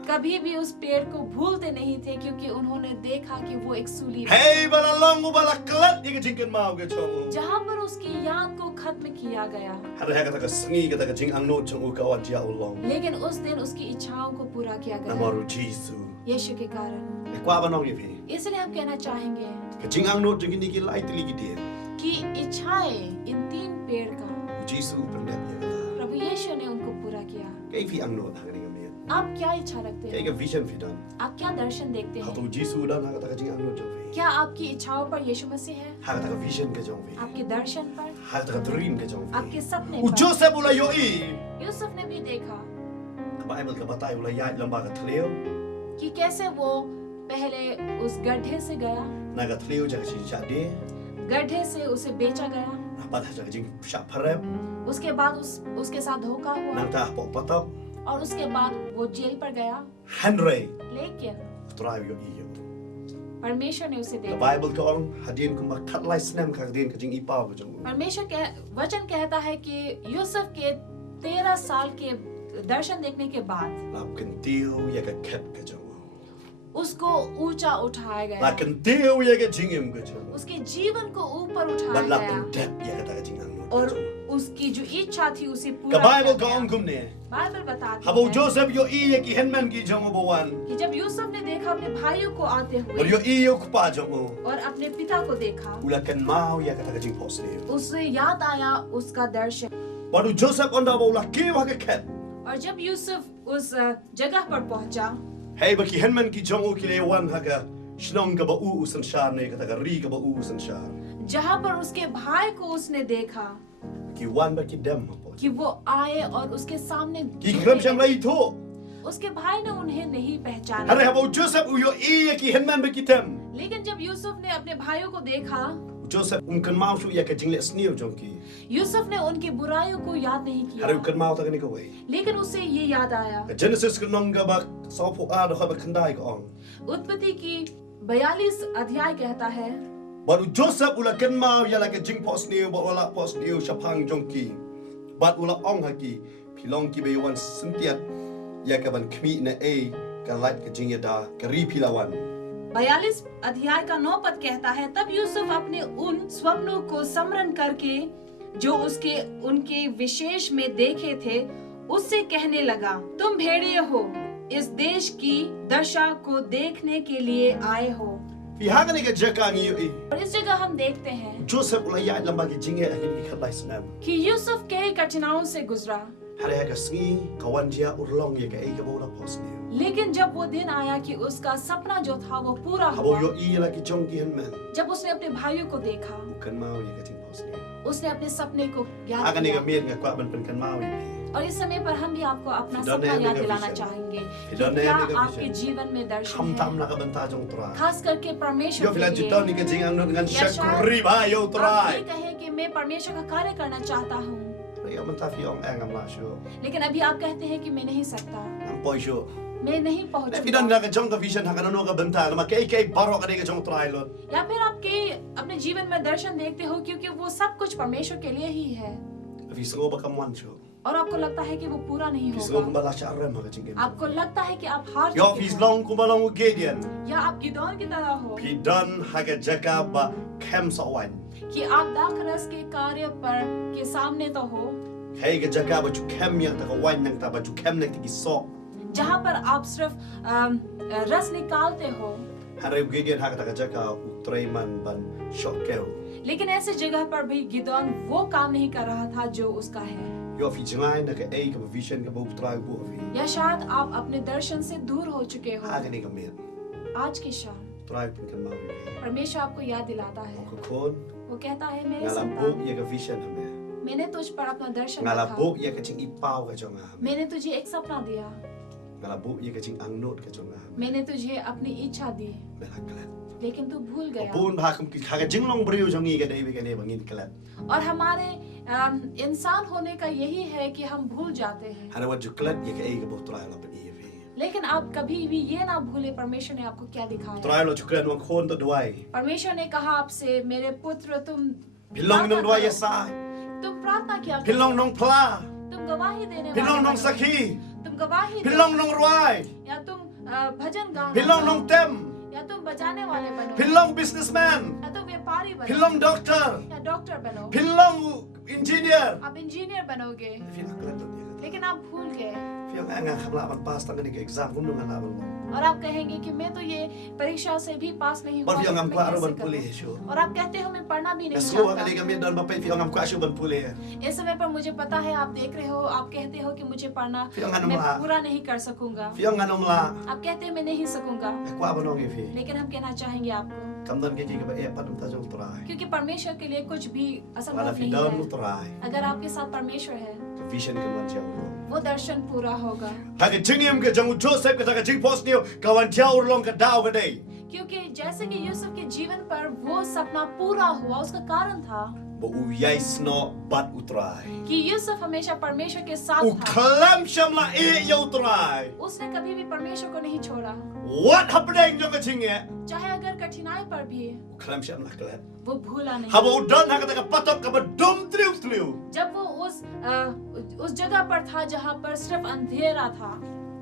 कभी भी उस पेड़ को भूलते नहीं थे, क्योंकि उन्होंने देखा कि वो एक सूली है, Hey bala long u bala klet yi ka jingkan mau ka chong. जहाँ पर उसकी याद को खत्म किया गया, Hara ha ka taka sngi ka taka jing ang no chong u ka wan jia ulong. लेकिन उस दिन उसकी इच्छाओं को पूरा किया गया Namaru Jisu. यीशु के कारण। E kwa ba nong yi fi. इसलिए हम कहना चाहेंगे Ka jing ang no jing ni ki lai tili ki dia. कि इच्छाएं इन तीन पेड़ का U Jisu pendap ya ka. प्रभु यीशु ने उनको पूरा किया। Kay fi ang no thang ni ngam ya. आप क्या इच्छा रखते Kay हैं? ka vision fi dan. आप क्या दर्शन देखते Ha हैं? tu Jisu dan ha ka taka jing ang no chong fi. क्या आपकी इच्छाओं पर यीशु मसीह है? Ha ka taka vision ka chong fi. आपके दर्शन पर, Ha ka taka dream ka chong fi. आपके सपने U पर? Joseph ula yo i. Yusuf ने भी देखा Ka Bible ka batay ula ya lamba ka thleo. कि कैसे वो पहले उस गड्ढे से गया, Na ka thleo ja ka sin sha de. गड्ढे से उसे बेचा गया, Apa dah jing syak parep उसके बाद उसके साथ धोखा हुआ, nang tah pok patop और उसके बाद वो जेल पर गया, Henry लेकिन drive yo iyo. परमेश्वर ने उसे The देखा। Bible ka ong hadin ku makat lai snem ka hadin ka jing ipaw ka jong. वचन कहता है कि यूसुफ के 13 साल के दर्शन देखने के बाद La kan tiu ya ka ket ka jong. उसको ऊंचा उठाया La गया, kan tiu ya ka jing im ka jong. उसके जीवन को ऊपर But उठाया la गया, kan dep ya ka ta ka jing ang no. और उसकी जो इच्छा थी उसे Ka पूरा Bible किया ka गया। ong kum ne. बाइबल बताती Habo है Joseph yo i ya ki henman ki jong obawan. कि जब यूसुफ ने देखा अपने भाइयों को आते Or हुए yo i yo ku pa jong o. और अपने पिता को देखा, Ula kan mau ya ka ta ka jing pos ne. उसे याद आया उसका दर्शन। Baru Joseph onda ba ula ki wa ka ket. और जब यूसुफ उस जगह पर पहुंचा, Hey baki henman ki jong o ki le wan ha ka shnong ka ba u usan shar ne ka ta ka ri ka ba u usan shar. जहां पर उसके भाई को उसने देखा Ki wan ba ki dem ha po. कि वो आए और उसके सामने Ki झुके। kram sham lai tho. उसके भाई ने उन्हें नहीं Hare पहचाना, habo Joseph u yo i ya ki henman ba ki tem. लेकिन जब यूसुफ ने अपने भाइयों को देखा, Joseph kan mau shu ya ka jing le sniu jong ki. Yusuf ने उनकी बुराइयों को याद नहीं Hare किया, kan mau ta ka ni ka wei. लेकिन उसे ये याद आया। Ka Genesis kan nong ga ba sa po a da ba khandai ka ong. उत्पत्ति की 42 अध्याय कहता है, Baru Joseph ula kan mau ya la ka jing pos niu ba ula pos niu shapang jong ki. Bat ula ong ha ki pilong ki be wan sentiat ya ka ban kmi na e ka lat ka jing ya da ka ri pilawan. 42 अध्याय का 9 पद कहता है, तब यूसुफ अपने उन स्वप्नों को स्मरण करके जो उनके विशेष में देखे थे, उससे कहने लगा, तुम भेड़िए हो, इस देश की दशा को देखने के लिए आए हो, Pihak ni ke jaka ngi yu. और इस जगह हम देखते हैं Joseph ulaya lamba ke jinge ahin ki khalai snam. कि यूसुफ कई कठिनाइयों से गुजरा, Hare ka sngi kawan dia urlong ye ka ai ka bola posni. लेकिन जब वो दिन आया कि उसका सपना जो था वो पूरा Habo हुआ, yo i la ki jong ki hen man. जब उसने अपने भाइयों को देखा, Kan mau ye ka ting posni. उसने अपने सपने को याद Aga ni ka किया। mir nga kwa ban pen kan mau ye. और इस समय पर हम भी आपको अपना Don't सपना have याद a दिलाना vision. चाहेंगे कि Don't क्या have a आपके vision. जीवन में दर्शन Ham tam है, na ka banta jong tra. खास करके Yo परमेश्वर filan के chitaw ni लिए। ka jing ang non ngan या शायद shakuri ba yo आप try. ये कहें कि मैं परमेश्वर का कार्य करना चाहता हूँ, Yo man ta fi ong ang am la shu. लेकिन अभी आप कहते हैं कि मैं नहीं सकता, Am poi shu. मैं नहीं पहुँच Na fidan सकता, na ka jong ka vision ha ka no ka banta na ma kay baro ka ni ka jong try lot. या फिर आप कई अपने जीवन में दर्शन देखते हो क्योंकि वो सब कुछ परमेश्वर के लिए ही है Fi sngo ba kam wan shu. और आपको लगता है कि वो पूरा नहीं Fi sngo होगा, ba la sha ram ha ka jing. आपको लगता है कि आप हार Yo चुके fi हैं, long ku ba long Gideon. या आप गिदोन की तरह हो Fi dan ha ka jaka ba kem sa wan. कि आप दाखरस के कार्य पर के सामने तो हो, Hey ka jaka ba chu kem yang ta ka wan yang ta ba chu kem nak ti ki so. जहाँ पर आप सिर्फ रस निकालते हो, Hare Gideon ha ka ta ka jaka utray man ban shok keu. लेकिन ऐसे जगह पर भी गिदोन वो काम नहीं कर रहा था जो उसका है, Yo fi jangai na ka ai ka vision ka ba utray bu fi. या शायद आप अपने दर्शन से दूर हो चुके Ha हो। ka ni ka mir. आज की शाम Try pun kan mau ye. परमेश्वर आपको याद दिलाता है, Ko kon वो कहता है मेरे ngala संतान, bu ye ka vision ha me. मैंने तुझ पर अपना दर्शन Ngala रखा, bu ye ka ching ipau ka jong ha. मैंने तुझे एक सपना दिया, Ngala bu ye ka ching ang not ka jong ha. मैंने तुझे अपनी इच्छा दी, Mela kalat. लेकिन तू भूल गया। Pun ba kum ki ka jing long briu jong i ka dei ka ne bangin kalat. और हमारे इंसान होने का यही है कि हम भूल जाते हैं, Hare wa ju kalat ye ka ai ka bu try la ban ye fi. लेकिन आप कभी भी ये ना भूले परमेश्वर ने आपको क्या दिखाया। Try lo ju kalat wang kon to duai. परमेश्वर ने कहा आपसे, मेरे पुत्र तुम Pilong nong duai ye sai. तुम प्रार्थना किया करो, Pilong nong pla. तुम गवाही देने Pilong वाले nong बनो, sakhi. तुम गवाही दो, Pilong nong ruai. या तुम भजन गाना Pilong बनो, nong tem. या तुम बजाने वाले बनो, Pilong businessman. या तुम व्यापारी बनो, Pilong doctor. या डॉक्टर बनो, Pilong engineer. आप इंजीनियर बनोगे, Feel kalat to ye. लेकिन आप भूल गए Feel nga khabla man pass tang ni ka exam kum nong na ba. और आप कहेंगे कि मैं तो ये परीक्षा से भी पास नहीं हुआ, Bar feel तो ngam मैं kwa aro कैसे ban करूं? puli shu. और आप कहते हो मैं पढ़ना भी नहीं Nasgo ka चाहता। ni kami dan mapai feel ngam kwa shu ban puli. इस समय पर मुझे पता है आप देख रहे हो, आप कहते हो कि मुझे पढ़ना फिर अंगन मैं में- पूरा नहीं कर सकूंगा, Feel nga nong la. आप कहते हैं मैं नहीं सकूंगा, Kwa ba nong ye fi. लेकिन हम कहना चाहेंगे आपको Kam dan ke ki ka ba e padum ta jong try. क्योंकि परमेश्वर के लिए कुछ भी Wala असंभव fi नहीं dan mu है। try. अगर आपके साथ परमेश्वर है Vision kan man jauh. वो दर्शन पूरा होगा, Hage jingim ke jong Joseph ke ta jing post niu kawan jauh long ka dau ka dei. क्योंकि जैसे कि यूसुफ के जीवन पर वो सपना पूरा हुआ, उसका कारण था Bo u yai sno bat utrai. कि यूसुफ हमेशा परमेश्वर के साथ U था, klam sham la e yo utrai. उसने कभी भी परमेश्वर को नहीं छोड़ा, What happening jong ka jinge? चाहे अगर कठिनाई पर भी U klam sham la kalat. वो भूला नहीं। Habo udan ha ka ta ka patok ka ba dum triu triu. जब वो उस जगह पर था जहाँ पर सिर्फ अंधेरा था,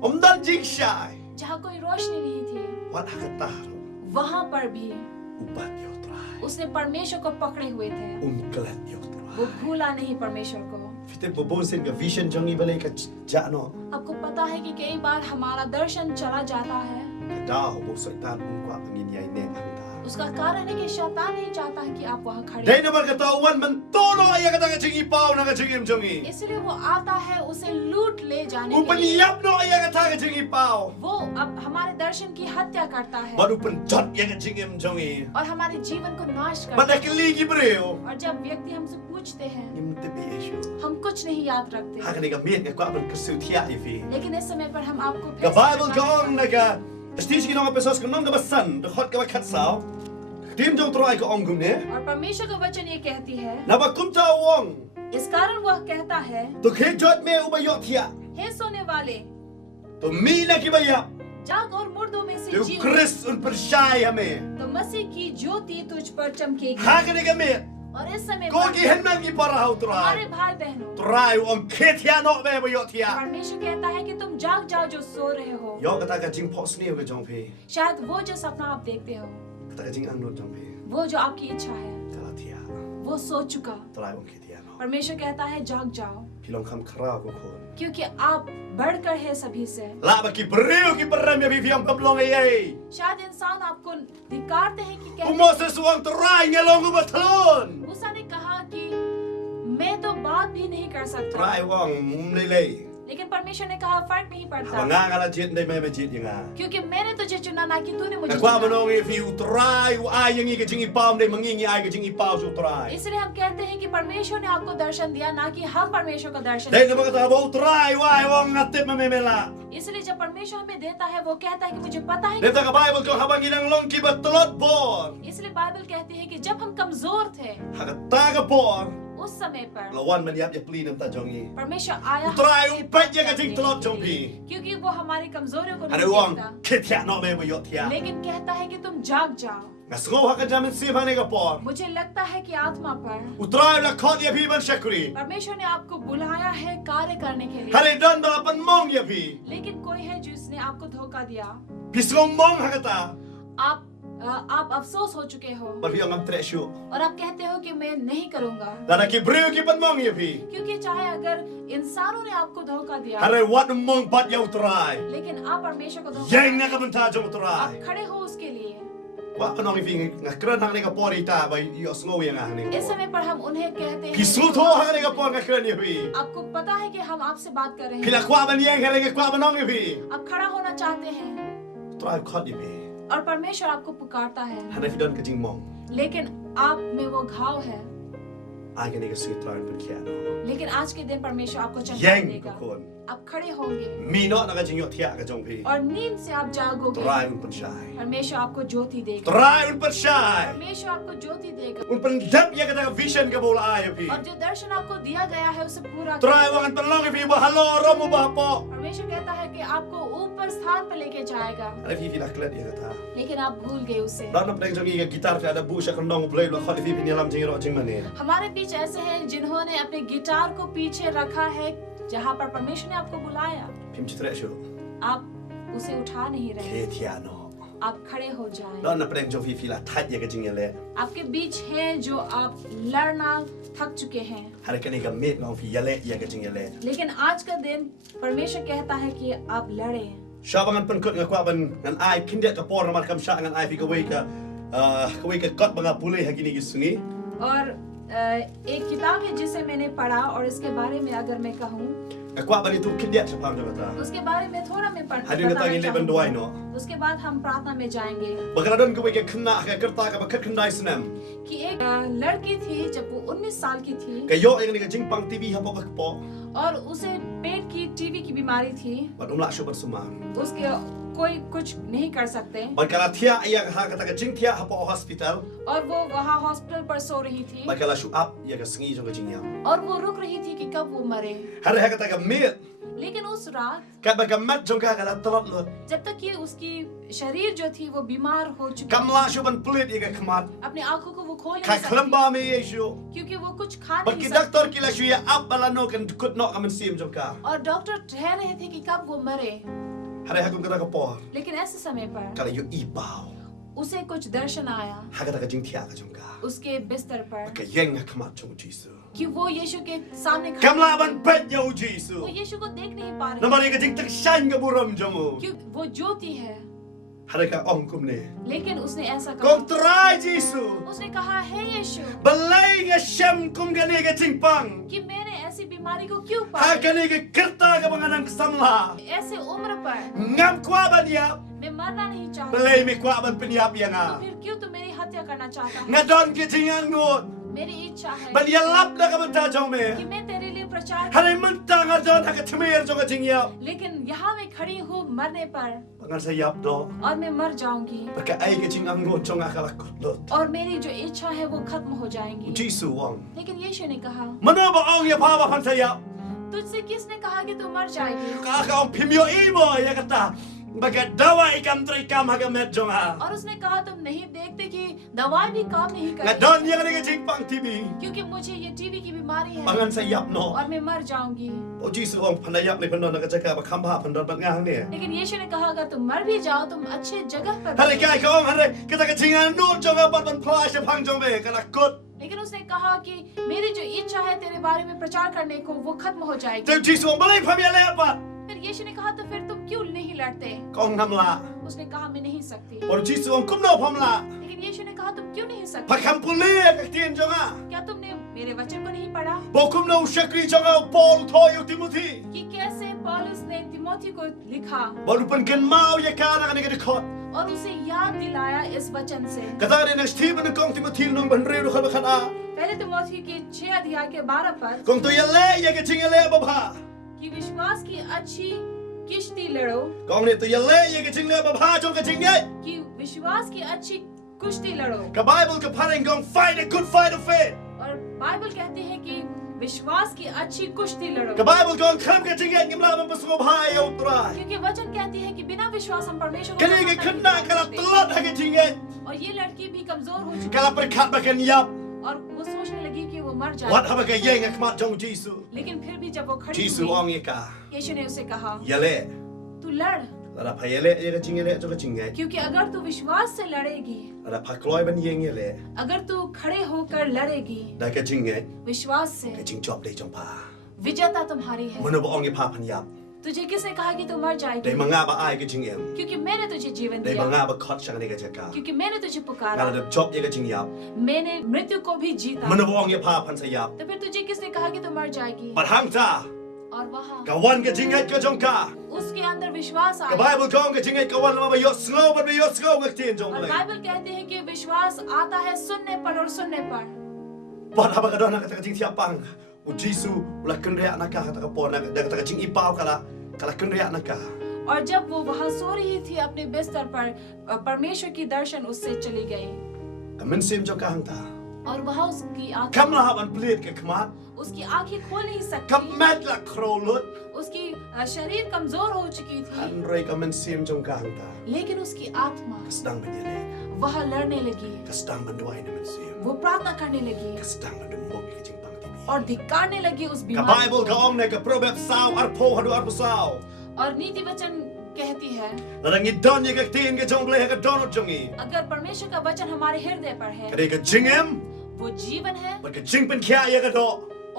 Dan jing shai. जहाँ कोई रोशनी नहीं थी, What ha ka taro. वहाँ पर भी Ubat yo utrai. उसने परमेश्वर को पकड़े हुए थे, Kalat yo वो utrai. भूला नहीं परमेश्वर को। Fite bo sin ka vision jong i balai ka jano. आपको पता है कि कई बार हमारा दर्शन चला जाता है, Dah bo soitan un kwa pangin yai ne ang ta. उसका कारण है कि शैतान नहीं चाहता है कि आप वहाँ खड़े Dai हो। na bar ka tawan man tono ay ka ta ka jingi pau na ka jingim jongi. इसलिए वो आता है उसे लूट ले जाने के Upan लिए, yap no ay ka ta ka jingi pau. वो अब हमारे दर्शन की हत्या करता है Baru pen jot ya ka jingim jongi. और हमारे जीवन को नाश करता Bada है। kili ki breo. और जब व्यक्ति हमसे पूछते हैं, Nim te be issue. हम कुछ नहीं याद रखते, Ha ka ni ka miet ka kwa ban kasu tia ifi. लेकिन इस समय पर हम आपको The फिर से Bible बताना gong na चाहते ka. Stis ki nong pesos ka nong ka basan. The hot ka ba kat sao. Tim jong tro ay ka ong gum ne. हैं। और परमेश्वर का वचन ये कहती है, Na ba kum ta wong. इस कारण वह कहता है, To ke jot me uba yot tia. हे सोने वाले, To mi na ki ba yap. जाग और मुर्दों में से Tu जी, Chris un pershai hame. तो मसीह की ज्योति तुझ पर चमकेगी। Ha ka ni ka miet. और इस समय Ko पर ki hen man ki para hau हमारे try. भाई बहनों, Try ong ketia no be ba yot tia. परमेश्वर कहता है कि तुम जाग जाओ जो सो रहे हो। Yo kata ka jing pos ni ka jong pe. शायद वो जो सपना आप देखते हो, Kata ka jing ang no jong pe. वो जो आपकी इच्छा है, Kala tia. वो सो चुका, Try ong ketia no. परमेश्वर कहता है जाग जाओ พี่ลองคำคราวกับคน क्योंकि आप बढ़कर है सभी से ละบกิบเรียวกิบเรมพี่ยมกับลงไอ้ शायद इंसान आपको धिक्कारते हैं कि อุ कहते โมเสสวงตรายเงลงกุบทลุน मूसा ने कहा कि मैं तो बात भी नहीं कर ต सकता รายว่างมุมเลย लेकिन परमेश्वर ने कहा फर्क नहीं หา पड़ता งานละจิตได้ไหมไม่จิตยังไง क्योंकि मैंने तुझे चुना ना कि तूने แต่ मुझे ความมัน चुना องไอ้ฟิวตรายว่ายังงี้ก็จิงอีปามได้มังงี้ไอ้ก็จิงอีปาวสุตราย इसलिए हम कहते हैं कि परमेश्वर ने आपको दर्शन दिया ना कि हम परमेश्वर को दर्शन ได้ दिया। แต่บอกตาบอกตรายว่าไอ้ว่างงัดเต็มมาไม่เมล่ะ इसलिए जब परमेश्वर हमें देता है वो कहता है कि मुझे पता है เดี๋ยวแต่กับไบเบิลก็หาบางอย่างลงกิบตลอดบอล इसलिए बाइबल कहती है कि जब हम कमजोर थे หากตากับบอล उस समय पर ละวันมันยับยับปลีน้ำตาจงอี परमेश्वर आया ตรายอุ้มเป็ดยังก็จิงตลอดจงพี่ क्योंकि वो हमारी कमजोरियों को อัน नहीं นี้ว่าง देखता คิดแค่นอกไม่ประโยชน์เทีย लेकिन कहता है कि तुम जाग जाओ งั้นสงบหักกันจะมันเสียพันในกระป๋อง मुझे लगता है कि आत्मा पर อุตรายละครยาพี่มันเชกุรี परमेश्वर ने आपको बुलाया है कार्य करने के ฮา लिए ริดันดาปันมองยาพี่ लेकिन कोई है जिसने आपको धोखा दिया พี่สงบมองหักตา आप अफसोस हो चुके हो บัดพี่เอามันเตะชู और आप कहते हो कि मैं नहीं करूंगा แต่ถ้าคิดบริวคิดปันมองยาพี่ क्योंकि चाहे अगर इंसानों ने आपको धोखा दिया ฮาริวัดมองปัดยาอุตราย लेकिन आप परमेश्वर को धोखा ยัง नहीं นะกับมันท่าจงอุตราย आप खड़े हो उसके लिए ว่าปนองอีฟิงงักกระทางในกระป๋องอีตาไปยอสโลยังไงนี่ इस समय पर हम उन्हें कहते พี่ हैं สู้โทหักในกระป๋องงักกระนี่พี่ आपको पता है कि हम आपसे बात कर रहे พี่ हैं ละคว้ามันยังแค่เลยคว้ามันน้องยาพี่ आप खड़ा होना चाहते हैं ตรายคอดยาพี่ और परमेश्वर आपको पुकारता है ฮาริฟิดันก็จริงมอง लेकिन आप में वो घाव है ไอ้กันนี่ก็สื่อตรายเป็นแค่นอ लेकिन आज के दिन परमेश्वर आपको แย่ง चंगा ทุก देगा คน आप खड़े होंगे มีเนาะนะก็จริงยอดเทียก็จงพี่ और नींद से आप ต जागोगे รายมันเป็นชาย परमेश्वर आपको ज्योति ต देगा รายมันเป็นชาย परमेश्वर आपको ज्योति देगा มันเป็นดับยังก็ได้วิชั่นกับโบราณพี่ और जो दर्शन आपको दिया गया है उसे पूरा ตราย करेगा। ว่ามันเป็นล่องพี่ว่าฮัลโหลรมุบะปอ परमेश्वर कहता है कि आपको ऊपर स्थान पर लेके जाएगा อะไรพี่รักเล่นยังก็ท่า लेकिन आप भूल गए उसे เรานับเพลงจงอีกับกีตาร์ที่adaบูชาคนน้องเพลงแล้วข้อที่พี่เนี่ยลำจริงรอจริงมันเนี่ย हमारे बीच ऐसे हैं जिन्होंने अपने गिटार को पीछे रखा है जहाँ पर परमेश्वर ने आपको बुलाया พิมพ์จิตรชู आप उसे उठा नहीं เค रहे เทียโน आप खड़े हो जाएं เรานับเพลงจงพี่ละทัดยังก็จริงเลย आपके बीच हैं जो आप लड़ना थक चुके हैं ฮาริกันนี่กับเมฆน้องพี่ยะเละยังก็จริงเลย लेकिन आज का दिन परमेश्वर कहता है कि आप लड़े ชาวบ้านเป็นคนกับว่าเป็นงานไอ้คินเดียกับปอร์มันคำชางานไอ้พี่ก็เวกับกัดบางปุเลยฮักินี่กิสุนี और एक किताब है जिसे मैंने पढ़ा और इसके बारे में अगर मैं कहूँ กับว่าเป็นทุกคินเดียสภาพจังหวัด उसके बारे में थोड़ा मैंฮาริกันตั้งยินเลยเป็นด้วย चाहूँगी। เนาะ उसके बाद हम प्रार्थना में जाएंगे บางกระดนก็ไปกับขณะกับกระตากับขัดขันได้สนาม कि एक लड़की थी जब वो 19 साल की थी กับโยกเองนี่กับจิงปังทีวีฮับปอกปอ और उसे पेट की टीबी की बीमारी थी บัดอุ้มละชูบัดสมาน उसके कोई कुछ नहीं कर सकते บัดกระเทียยังหากระตากจิงเทียฮับปอฮอสพิทอล और वो वहाँ हॉस्पिटल पर सो रही थी บัดกระชูอัพยังกับสงีจงกับจิงยาม और वो रुक रही थी कि कब वो मरे ฮาริฮักระตากเมีย लेकिन उस रात กับบัดกับมัดจงกับกระตลอดเลย जब तक ये उसकी शरीर जो थी वो बीमार हो चुकी กำละชูบันปลิดยังกับขมัด अपनी आंखों को वो खोल ขา नहीं คลัม सकती บามีเยชู क्योंकि वो कुछ खा บัด नहीं กิ सकती ดักตอร์กิลาชูยอัพบาลาโนกันกุดนอกกับมันซีมจงกับ और डॉक्टर ठहर रहे थे कि कब वो मरे ฮาริฮักกุมกระตากปอ लेकिन ऐसे समय पर กระยูอีบาว उसे कुछ दर्शन आया ฮักกระตากจิงเทียกับจงกับ उसके बिस्तर पर กับยังกับขมัดจงจีซู कि वो यीशु के सामने กำละบันเป็ดยูจีซู वो यीशु को देख नहीं पा น้ำ रहे มันก็จิงตักชันกับบุรมจมู क्यों वो ज्योति है ฮาริกับองคุมเนี่ย लेकिन उसने ऐसा กองต कहा รายจีซู उसने कहा है यीशु บัลลัยกับเชมคุมกันนี่กับจิงปัง कि मैंने ऐसी बीमारी को क्यों ฮา पाया กันนี่กับกระตากับงานสัมลา ऐसे उम्र पर งามกว่าบันยับ मैं मरना नहीं บัล चाहता ลัยไม่กว่าบันเป็นยับยังอ่ะ तो फिर क्यों तुम मेरी हत्या करना चाहता งา है ดอนกับจิงอังงูด मेरी इच्छा है บันยัลับนะกับบันตาจงเม कि मैं तेरे लिए प्रचार ฮาริมันตังอาจารย์ฮักทเมียร์จงกับจิงยับ लेकिन यहाँ मैं खड़ी हूँ मरने पर งานสยับเนาะ और मैं मर जाऊंगी ปะกะไอ้กับจิงอังงูดจงอาคาลักกุดลด और मेरी जो इच्छा है वो खत्म हो जाएंगी จีซูวัง लेकिन यीशु ने कहा มโนบอกองอย่าพาว่าพันสยับ तुझसे किसने कहा कि तू मर जाएगी กาองพิมพ์โยอีโมยากตาบักดาวอีกำตรีกำฮักเม็ดจงอา और उसने कहा तुम नहीं देखते कि दवाई भी काम नहीं งา कर ดอนยังไงกับจิงปังทีวี क्योंकि मुझे ये टीबी की बीमारी บาง है งานสยับเนาะ और मैं मर जाऊंगी โอ้จีสองพันยับเลยพันดอนก็จะกลับมาคำพาพันดอนบางงานเนี่ย लेकिन यीशु ने कहा अगर तुम मर भी जाओ तुम अच्छे जगह पर ฮัลโหลกายเขาฮัลโหลก็จะจิงอันนู้นจงอาบันพลายจะพังจงเบกละกด लेकिन उसने कहा कि मेरी जो इच्छा है तेरे बारे में प्रचार करने को वो खत्म हो जाएगी। แต่จีสวงบ่เลยพะเมียเลยอะปะ फिर यीशु ने कहा तो फिर तुम क्यों नहीं लड़ते? กองนำละ उसने कहा मैं नहीं सकती। บ่จีสวงกุมโนพอมละ लेकिन यीशु ने कहा तुम क्यों नहीं พะ सकते? คำปุลีกะเตียนจงอ่ะ क्या तुमने मेरे वचन को नहीं पढ़ा บ่กุมโนชักรีจงอ่ะปอลทอยติโมธี कि कैसे पौलुस ने तिमोथी को लिखा บ่รุเป็นกันมาวอยากานะกันนี่ก็คอด और उसे याद दिलाया इस वचन से। กะตาเรนสตีมันกองติโมธีนงบันเรดูคันบะคันอา पहले तिमोथी के 6 अध्याय के 12 पर กองตัวอยาเลอยากะจิงอยาเลบ่พา कि विश्वास की अच्छी किश्ती लड़ो กองนี่ตัวอยาเลอยากะจิงเลบ่พาจงกะจิงไง कि विश्वास की अच्छी कुश्ती लड़ो। กะไบเบิลกะพาเรงกอง fight a good fight of faith और बाइबल कहती है कि विश्वास की अच्छी कुश्ती लड़ो กะไบเบิลกองคัมกะจิงไงงิมลามันประสบภัยเอาตราย क्योंकि वचन कहती है कि बिना विश्वास हम परमेश्वर กะนี่กะขึ้นหน้ากะละตลอดให้กะจิงไง और ये लड़की भी कमजोर हो चुकी กะละประคัดบะกันยับ और वो सोचने लगी कि वो मर วัด जाएगी। ฮะบะกะเยงอะขมาจงจีซู लेकिन फिर भी जब वो खड़ी จีซูออง हुई เยกา यीशु ने उसे कहा อยาเล तू लड़ ระดับพายาเลอยากะจิงไงเลจงกะจิงไง क्योंकि अगर तू विश्वास से लड़ेगी ระดับพักลอยบันเยงไงเล अगर तू खड़े होकर लड़ेगी ได้กะจิงไง विश्वास กะ से จิงจอบได้จงพา विजेता तुम्हारी มัน है। บ่อองเยพาพันยับ तुझे किसने कहा कि तू मर ได้ जाएगी? มางาบะอายกะจิงเอ็ม क्योंकि मैंने तुझे जीवन ได้มางา दिया, บะคอดชังนี่กะจะกา क्योंकि मैंने तुझे งาน पुकारा, ระดับจอบเยกะจิงยับ मैंने मृत्यु को भी जीता। มันบ่อองเยพาพันสยับ तो फिर तुझे किसने कहा कि तू मर जाएगी? ปัดหังจ้า और वहाँ กะวันกะจิงไงกะจงกา उसके अंदर विश्वास กะไบ आया। เบิลกองกะจิงไงกะวันละมาบะยอสโงบันบะยอสโงกะเตียนจง और เลย बाइबल कहते हैं कि विश्वास आता है सुनने पर और सुनने पर। ปัดฮะบะกะดอนนะกะตะกะจิงเทียปังอุจีซูละกันเรียนะกะตะกะปอนนะกะตะกะจิงอีปาวกะละกันเรียนะกะ और जब वो वहाँ सो रही थी अपने बिस्तर पर, परमेश्वर की दर्शन उससे चली गई กะมันเซมจงกะหังตา और वहाँ उसकी คำละฮะมันเปลียดกะขมาด उसकी आंखें खोल नहीं กะ सकती, แมดละโครลุด उसकी शरीर कमजोर हो चुकी หัน थी, เรกะมันเซมจงกะหังตา लेकिन उसकी आत्मा กะสดังมันยะเล वह लड़ने लगी, กะสดังมันด้วยนะมันเซม वो प्रार्थना करने लगी กะสดังมันดุมกกะจิงปังติบี और धिक्कारने लगी उस กะไบ बीमारी เบิลกะอองเนี่ยกะโปรแบบซาวอัรโพฮะดูอัรโพซาว और नीति वचन कहती है แล้วดังนี้ดอนเยกะเตียนกะจงเบลกะดอนจงอี अगर परमेश्वर का वचन हमारे हृदय पर กะ है, เรกะจิงเอ็ม वो जीवन है มันกะจิงเป็นแค่เยกะดอ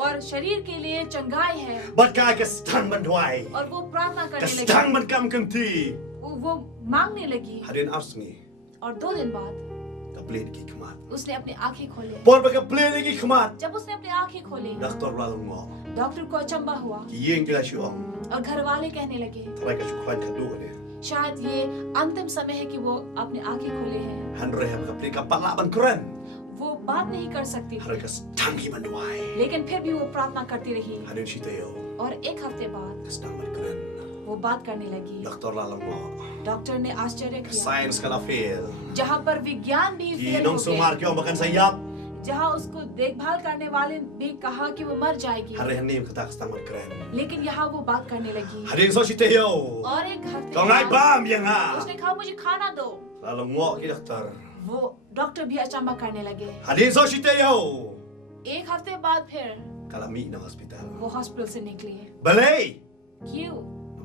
और शरीर के लिए चंगाई है, บัดกายกะสดังมันด้วย और वो प्रार्थना กะ करने สดัง लगी, มันกำกังที वो मांगने लगी। หาเรียนอัลสงี और 2 दिन बाद กะเปลียดกิขมาด उसने अपनी आंखें खोली। ปอนไปกะเปลียดกิขมาด जब उसने अपनी आंखें खोली, ดักตอร์ราลงอ डॉक्टर को अचंबा हुआ กิเยงกิลาชิออง और घर वाले कहने लगे ทำไมกะชุควันขัดดูกันเนี่ย शायद ये अंतिम समय है कि वो अपनी आंखें खोले हैं, หันเรฮะกะเปลียดกะปะละบันกรัน वो बात नहीं कर सकती หา थी, เรกะสดังที่มันด้วย लेकिन फिर भी वो प्रार्थना करती रही। หาเรียนชิเตโอ और 1 हफ्ते बाद กะสดังมันกรัน वो बात करने लगी। ดักตอร์ราลงอ डॉक्टर ने आश्चर्य กะ किया, ไซน์ส์กะลาเฟล जहाँ पर विज्ञान भी ที่ फेल น้อง हो สุมาร์ गए, เกี่ยวกับกันสยับ जहाँ उसको देखभाल करने वाले भी कहा कि वो मर जाएगी, หาเรียนนี่มันกะตากะสดังมันกรัน लेकिन यहाँ वो बात करने लगी। หาเรียนโซชิเตโอ और 1 हफ्ते ก็ง่าย बाद บ้ามยังฮะ उसने कहा मुझे खाना दो। ราลงอกิดักตอร์ वो डॉक्टर भी अचंबा करने लगे। หาเรียนโซชิเตโอ 1 हफ्ते बाद फिर กะลามีในฮอสพิทอล वो हॉस्पिटल से निकली। เบลย์ क्यों?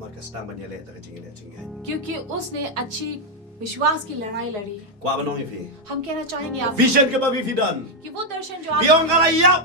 มันกะสดังมันยะเลตะกะจิงเลจิงไง क्योंकि उसने अच्छी विश्वास की लड़ाई लड़ी। กว่าบ้านน้องอีฟี हम कहना चाहेंगे आप วิชั่นกับบ้าวิฟิดัน कि वो दर्शन जो พี่อง आप อะไรยับ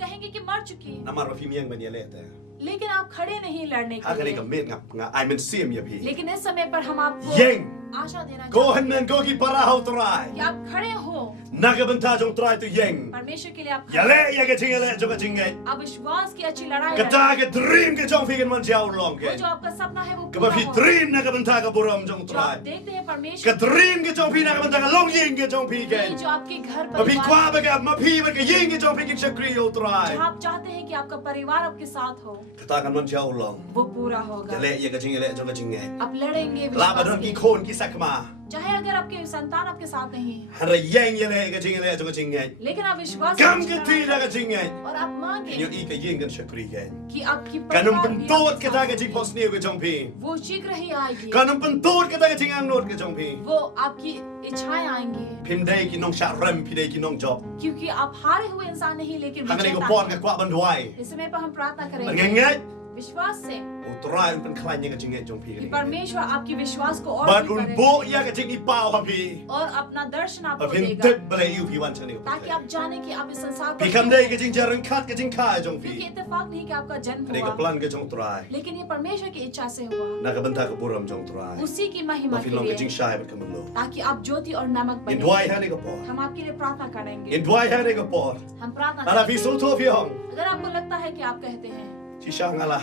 कहेंगे कि मर चुकी, น้ำมันว่าพี่เมียงมันยะเลแต่ लेकिन आप खड़े नहीं लड़ने หา के กันนี่กับ लिए। เม็ดงับงาไอมันเสียมอย่าพี่ लेकिन इस समय पर हम आपको Yeng. आशा देना โก चाहते หันนันโกกีปาราเฮาตราย हैं कि आप खड़े हो, นักบันทาจงตรายตัวเยง परमेश्वर के लिए आप อย่า खड़े เละ हो। อย่ากะจิงเละจงกะจิงไง आप विश्वास की अच्छी लड़ाई กะตา लड़ें। กะดรีมกะจงฟีกันมันเจ้าลอง वो แก जो आपका सपना है वो กะ पूरा บ่พี่ हो। ดรีมนักบันทากะบุรมจงต जो ราย आप देखते हैं กะ परमेश्वर ดรีมกะจงพี่นักบันทากะลองยิงกะจงพี่แก ये जो आपके घर บ่พี่ परिवार กว่าบะกะมาพี่มันกะยิงกะจงพี่กินชักรีโอตราย जहाँ आप चाहते हैं कि आपका परिवार आपके साथ हो, กะตากันมันเจ้าลอง वो पूरा อย่า होगा। เละอย่ากะจิงเละจงกะจิงไง आप लड़ेंगे ลาบะ विश्वास ดอน के กี लिए। โคนกีสักมา चाहे अगर आपके संतान आपके साथ नहीं, หาระเยงอย่าเละกะจิงเละจงกะจิงไง लेकिन आप विश्वास กำ की กะ अच्छी ที लड़ाई นัก लड़ें กะจิงไง और आप เดี๋ยว मांगे อีกะยิงกันชักรีแก कि आपकी กะนม परिवार เป็น भी โตด आपके กะตากะ साथ จิง है। พอสเนียวกะจงพี่ वो शीघ्र ही आएगी, กะนมเป็นโตดกะตากะจิงอังโนดกะจงพี่ वो आपकी इच्छाएं आएंगी, พิมพ์ได้กินน้องชาเรมพี่ได้กินน้องจอบ क्योंकि आप हारे हुए इंसान नहीं लेकिन ทางนี้ก็ विजेता ป้อน हैं। กับกว่าบันดวย इस समय पर हम प्रार्थना มัน करेंगे ง่าย विश्वास से Utrai pen klanya ka jing jong pi कि ni. परमेश्वर आपकी विश्वास को और But भी un बढ़ाएगा bo ya ka jing i pao ha pi. और अपना दर्शन आपको But him देगा tet bale you pi wan chani. ताकि आप जाने कि आप इस संसार Pi पर kam dei ka jing jaran khat ka jing kha jong क्योंकि pi. इत्तेफाक नहीं कि आपका जन्म Ni ka हुआ plan ka jong trai. लेकिन ये परमेश्वर की इच्छा से हुआ Na ka banta ka buram jong trai. उसी की महिमा Ma के fi long ka jing लिए shai ba ka mlo. ताकि आप ज्योति और नमक In बने dwai ha ni ka por. हम आपके लिए प्रार्थना करेंगे In dwai ha ni ka por. हम प्रार्थना Ala fi करेंगे so to fi hong. अगर आपको लगता है कि आप कहते हैं Chi sha ngala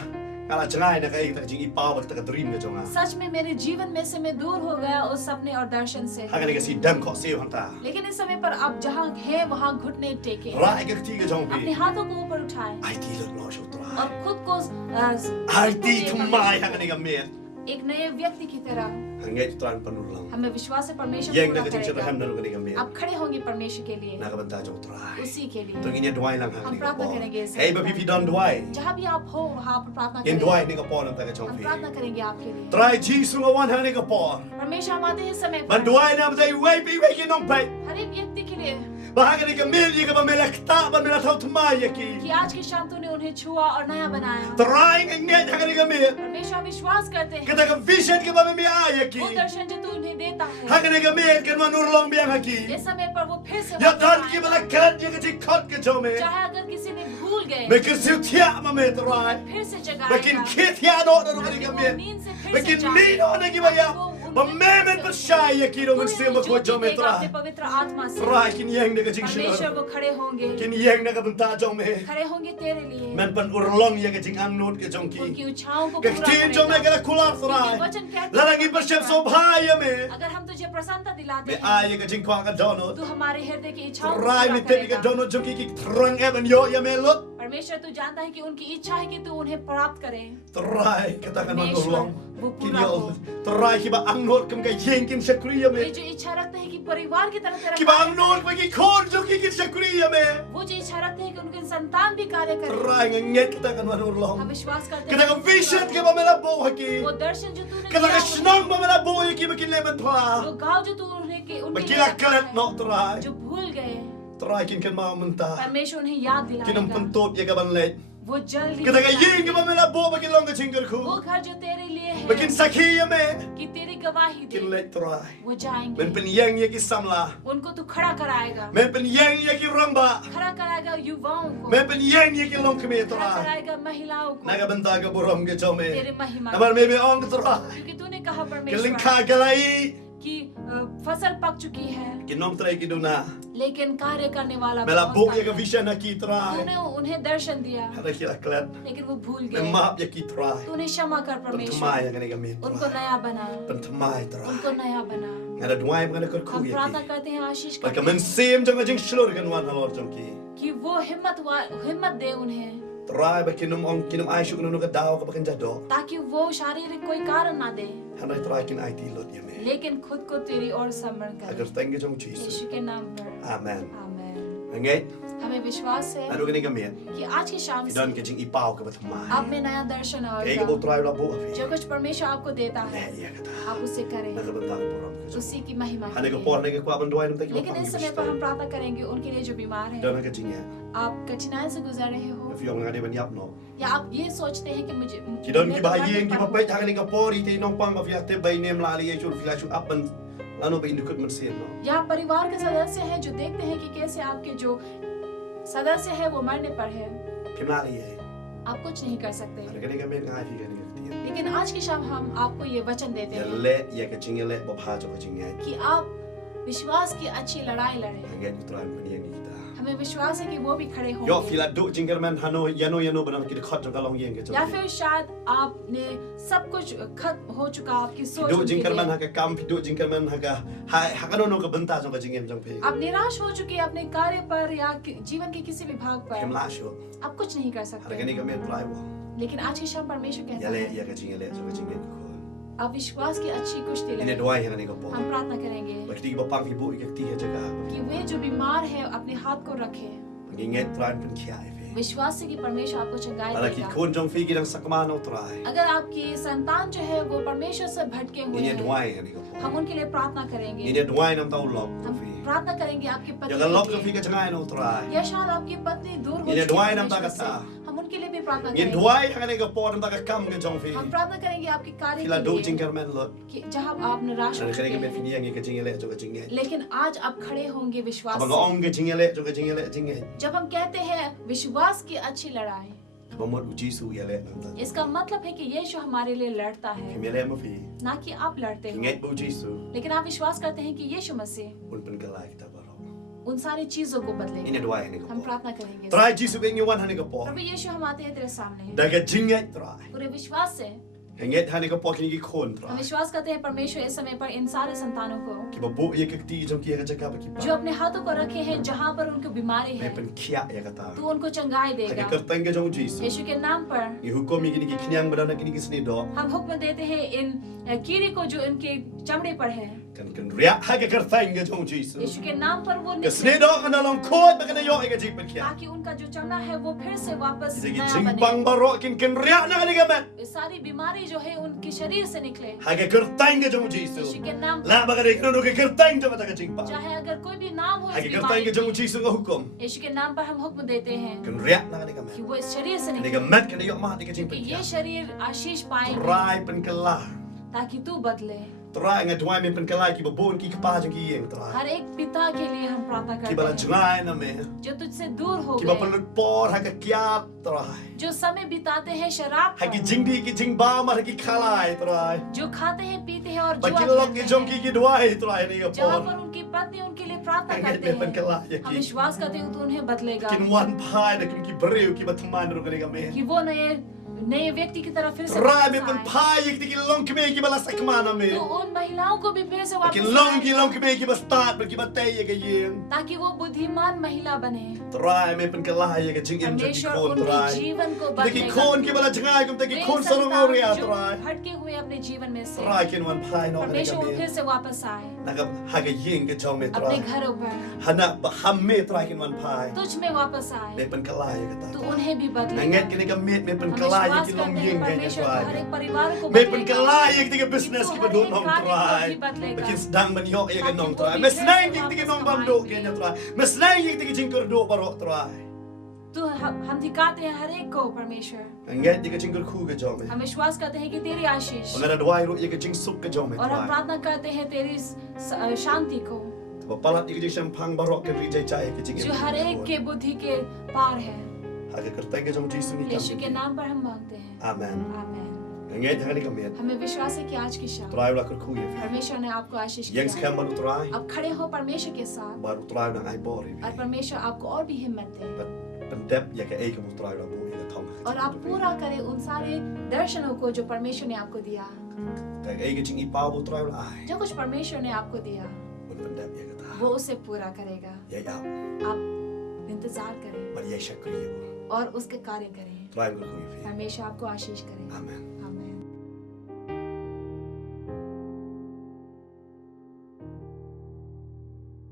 changai na ka i ta jing i pao ba ta ka dream ka jong a. सच में मेरे जीवन में से मैं दूर हो गया उस सपने और दर्शन से Ha ka ni ka si dam ko se hong ta. लेकिन इस समय पर आप जहाँ हैं वहाँ घुटने टेके Ra ka ti ka jong अपने pi. हाथों को ऊपर उठाएं Ai ti lo no sho trai. और खुद को Ai ti tu mai ha ka ni ka me. एक नए व्यक्ति की तरह Hangai tran panurlang. हमें विश्वास है परमेश्वर Yang पूरा na ka jing chara ham करेगा na ka ni ka me. आप खड़े होंगे परमेश्वर के लिए Na ka banta jong trai. उसी के लिए Tung inya dwai lang ha हम ni ka प्रार्थना por. करेंगे इस Hey ba pi don dwai. जहाँ भी आप हो वहाँ पर प्रार्थना In करें dwai ni ka por nam ta ka jong हम pi. प्रार्थना करेंगे आपके लिए Try Jesus nga wan ha ni ka por. परमेश्वर हम आते हैं इस समय Man पर dwai nam dai wai pi wai ki nong pai. हर एक व्यक्ति के लिए Bahaga ni ka mil yi ka ba melak ta ba mela thau tmai ya ki. कि आज की शाम तूने उन्हें छुआ और नया बनाया Try nga nget ha ka ni ka mil. परमेश्वर हम विश्वास करते हैं Kita ka vision ka ba me ya ki. वो दर्शन जो तू उन्हें देता Ha है ka ni ka mil ka man urlong biang ha ki. इस समय पर वो फिर से Ya वापस dan ki आएगा। ba la kan ya ka ji khot ka jo me. चाहे अगर किसी ने भूल गए Me kir siu tia ma me try. फिर से Bakin जगाएगा kit ya no na ka ni ka वो mil. नींद से फिर से Bakin mi no na ki ba ya. Ba me men pa shy ya ki no man sim ba ko jo me अपने try. पवित्र आत्मा से Try kin yang na ka jing परमेश्वर shino. वो खड़े होंगे Kin yang na ka banta jo me. खड़े होंगे तेरे लिए Men pan urlong ya ka jing ang not ka jong ki. उनकी इच्छाओं को Ka पूरा tin jo me करेगा ka kular try. वचन कहता Lalang i pa shep so bhai ya me. अगर हम तुझे प्रसन्नता दिलाते Me हैं ay ka jing kwa ka donut. तू हमारे हृदय की इच्छाओं को Try पूरा me te ka करेगा donut jo ki trang eben yo ya me lot. परमेश्वर तू जानता है कि उनकी इच्छा है कि तू उन्हें प्राप्त करे Try kita kan man परमेश्वर urlong. वो Kin पूरा हो yo. Try ki ba ang not kam ka yeng kin shakri ya वे me. जो इच्छा रखते हैं कि परिवार की तरह तेरा Ki ba कार्य ang not ba ki khor jo ki shakri ya me. करे। वो जो इच्छा रखते हैं कि उनके संतान भी कार्य करे Try nga nget kita kan man हम urlong. विश्वास करते Kita ka हैं vision ka ba me la bo ha ki. वो दर्शन जो तूने Kita ka दिया snong ba me la bo ya ki ba kin le man वो twa. गाँव जो तू उन्हें के उनके Ba kila kalat no try. जो भूल गए Try kin kan ma menta. परमेश्वर उन्हें याद Kinam दिलाएगा pentot ya ka ban le. वो जल्दी Kita ka yeng ka ba me la bo ba kin long ka chingar वो ku. घर जो तेरे लिए है Bakin sakhi ya me. कि तेरी गवाही दे Kin le try. वो जाएंगे Men pen yang ya ki samla. उनको तू खड़ा कराएगा Men pen yang ya ki ramba. खड़ा कराएगा युवाओं को Men pen yang ya ki long kme खड़ा try. कराएगा महिलाओं को Naga benta ka buram ke chome. तेरे महिमा Namar me be ong try. क्योंकि तूने कहा Kiling परमेश्वर ka galai. कि फसल पक चुकी है Kinom try ki duna. लेकिन कार्य करने वाला Mela बहुत bo कम ya ka है। vision na ki try. तूने उन्हें दर्शन दिया Hada ki la klat. लेकिन वो भूल Men गए map ya ki try. तूने क्षमा कर Pen परमेश्वर tmai ya ka ni ka me उनको try. नया bana Pen tmai try. उनको नया बना Ngada duai mga nakot हम ku ya प्रार्थना ki. करते हैं आशीष Barka करते men हैं sim jang jing shlor kan wan halor jang ki. कि वो हिम्मत दे उन्हें Try ba kinum ong kinum ai shuk nu ka daw ka bakin jado. ताकि वो शारीरिक कोई कारण ना दे Hana try kin IT lot ya me. लेकिन खुद को तेरी ओर समर्पण Agar करे thank you jong Jesus. यीशु के नाम पर Amen. आमेन Ngai. हमें विश्वास है Ano ka ni ka me. कि आज की शाम से Idan ka jing ipaw ka ba tmai. आप में नया दर्शन Kaya ka bo और try la bo afi. जो कुछ परमेश्वर आपको देता है Ya ka ta. आप उसे करें Nakabanta ka buram ka. उसी की महिमा Hana ka करें। por na ka kwa ban duai nam ta ki. लेकिन इस समय पर हम प्रार्थना करेंगे उनके लिए जो बीमार हैं Dan ka jing ya. आप कठिनाई से गुजर रहे हो If yung ngade ban yap no. या आप ये सोचते हैं कि मुझे Kidon मैं ki तो bahayin करने ki पर bapai हूँ। ta ka ni ka por ite nong pang ba fiak te bay nem la ali chul fila chu apan. Ano ba indukut man sen no. या परिवार के सदस्य हैं जो देखते हैं कि कैसे आपके जो सदस्य है वो मरने पर है Kim la ali ye. आप कुछ नहीं कर सकते Ano ka ni ka me ngai fi ka ni ka ti. लेकिन आज की शाम हम आपको ये वचन देते Ya हैं le ya ka jing le ba pha jo ka jing ya. कि आप विश्वास की अच्छी लड़ाई लड़ें Ngai ni try man yang ni kita. हमें विश्वास है कि वो भी खड़े Yo होंगे fila do jingar man hano yano banam ki khot jo ka long yeng ke या jo. फिर शायद आपने सब कुछ खत्म हो चुका आपकी सोच Do उनके jingar man लिए। ha ka kam do jingar man ha ka ha ka no ka banta jo ka jing em jong pe. आप निराश हो चुके हैं अपने कार्य पर या जीवन के किसी भी भाग Kim पर la sho. आप कुछ नहीं कर Ano ka ni सकते ka me try wo. लेकिन आज की शाम परमेश्वर कहता Ya le है ya ka jing le jo ka jing em ko. आप विश्वास की अच्छी कुश्ती Ine लड़ें duai ha ni ka po. हम प्रार्थना करेंगे Bakti ba pang fi bu ik ti ha ja ka. कि वे जो बीमार है अपने हाथ को रखे Nginget try pen kia e. विश्वास से कि परमेश्वर आपको चंगाई Ala ki देगा kun jong fi ki dang sakma no try. अगर आपकी संतान जो है वो परमेश्वर से भटके हुए Ine हैं duai ha ni ka po. हम उनके लिए प्रार्थना करेंगे Ine duai nam tau lok हम fi. प्रार्थना करेंगे आपके पति Ya ka lok के fi लिए ka jangai no try. या शायद आपकी पत्नी दूर हो Ine चुकी duai है nam ta परमेश्वर ka से ta. हम उनके लिए भी प्रार्थना Ngin करेंगे। duai hang ga por nda ka kam ga jong fi. हम प्रार्थना करेंगे आपके कार्य Kila के do लिए jing kermen lot. कि जहाँ आप निराश हो Ana चुके kene ga हैं, fini ngi ka jing ele jo ka jing e. लेकिन आज आप खड़े होंगे विश्वास Aba से। ga ong ga jing ele jo ka jing ele jing e. जब हम कहते हैं विश्वास की अच्छी लड़ाई, Ba mo u Jisu ele nda. इसका मतलब है कि यीशु हमारे लिए लड़ता है, Ki mele mo fi. ना कि आप लड़ते Ki हो। ngai bu Jisu. लेकिन आप विश्वास करते हैं कि यीशु मसीह Un pen ka lai kita baro. उन सारी चीजों को बदलेगा। Ine duai hang हम ga por. प्रार्थना करेंगे। Try Jisu ga ngi wan hang ga por. प्रभु यीशु हम आते हैं तेरे सामने Da ga jing e try. पूरे विश्वास से। Nget hang ga por ki ngi khon हम try. विश्वास करते हैं परमेश्वर इस समय पर इन सारे संतानों को Ki ba bu ye ka ti jong ki ga jaka ba ki जो ba. अपने हाथों को रखे हैं जहाँ पर उनको बीमारी Me है, pen kia ya ka ta. तू उनको चंगाई Hang देगा। ka tang ga jong Jisu. यीशु के नाम पर Ni hukum ni ki knyang ba na ki ni sni do. हम हुक्म देते हैं इन कीड़े को जो इनके चमड़े पर है, Kan ria hang ka tang ga jong Jisu. यीशु के नाम पर वो Ka sni निकले, do ka na long khot ba ka na yo ga jing pen kia. ताकि उनका जो चमड़ा है वो फिर से वापस Jadi नया jing बने। bang baro kin kan ria na ni ga men. ये सारी बीमारी जो है उनके शरीर से निकले, Hang ka tang ga jong Jisu. यीशु के नाम La ba ka de no ka tang jo ba ta ka jing ba. चाहे अगर कोई भी नाम हो इस Hang ka tang ga बीमारी jong की, Jisu ga hukum. यीशु के नाम पर हम हुक्म देते हैं Kan ria na ni ga कि men. वो इस शरीर से Ni निकले, ga met kan yo ma ni ka jing कि pen ये kia. शरीर आशीष पाएंगे Try pen kala. ताकि तू बदले। Try nga duai me pen kala ki ba bon ki ka pa jong ki yeng try. हर एक पिता के लिए हम प्रार्थना Ki ba la करते हैं jangai na me. जो तुझसे दूर हो Ki ba गए, pelut por ha ka kia try. जो समय बिताते हैं शराब Ha ki पर, jing di ki jing ba ma ha ki khalai try. जो खाते हैं पीते हैं और Ba जुआ ki lok ki खेलते jong हैं, ki duai try ni ga जहाँ por. पर उनकी पत्नी उनके लिए प्रार्थना Hang करते me pen हैं, kala ya हम ki. विश्वास करते हैं तू उन्हें बदलेगा, Kin wan pai da kin ki breu ki ba tman ro ga me. कि वो नए व्यक्ति की तरफ फिर से Try me वापस pen आए। pai ki ki long ki me ki ba la sakmana me. तो उन महिलाओं को भी फिर से वापस Kin long लाए, ki me ki ba start ba ki ba tay ya ga yeng. ताकि वो बुद्धिमान महिला बने, Try me pen kala ya ga jing im jong ki परमेश्वर kon उनके try. जीवन को Da ki बदलेगा। kon ki ba la jangai kum da ki वे kon sa long संतान ria जो try. भटके हुए अपने जीवन में से, Try kin wan pai no ga परमेश्वर वो me. फिर से वापस आए Naka ha ga yeng ga jong me अपने try. घरों पर, Hana ba ham me try kin wan pai. तुझ में वापस Me आए, pen kala ya ga तो ta. उन्हें भी बदलेगा। Nanget kini ka me pen हम kala ya विश्वास ki करते long हैं yeng ga परमेश्वर try. हर एक परिवार को Me pen बदलेगा। kala ya ki business ki ba don hong try. Bikin sedang men yo ya ga nong try. Me senang ki ki nong bam do ke nya try. Me senang ki ki jing do baro try. तो हम दिखाते हैं हर एक को परमेश्वर, Nanget di ka jing khu ga jong me. हम विश्वास करते हैं कि तेरी आशीष, Ngara dwai ro ya ga jing sup ga jong me और हम try. प्रार्थना करते हैं तेरी शांति को Ba palat di ka jing champang baro ke ri jai chai ki jing. जो हर एक के बुद्धि के पार है। Ha ga kertai ga jong Jisu ni यीशु के kam. नाम पर हम मांगते हैं, Amen. आमीन। Nanget ha ni ka me. हमें विश्वास है कि आज की शाम Try la khu ya. परमेश्वर ने आपको आशीष Yang किया। skam baru try. अब खड़े हो परमेश्वर के साथ, Baru try nang ai bori. और परमेश्वर आपको और भी हिम्मत दे, Pendep ya ka ei ka mu try la bo ya thong. और आप पूरा करें उन सारे दर्शनों को जो परमेश्वर ने आपको दिया। Ka ei ka jing i pa bo try la ai. जो कुछ परमेश्वर ने आपको दिया, Un pendep ya ka ta. वो उसे पूरा करेगा। Ya ya. आप इंतजार करें Bari ya shakriya. और उसके कार्य करें। Try ko khu ya. परमेश्वर आपको आशीष करे। Amen.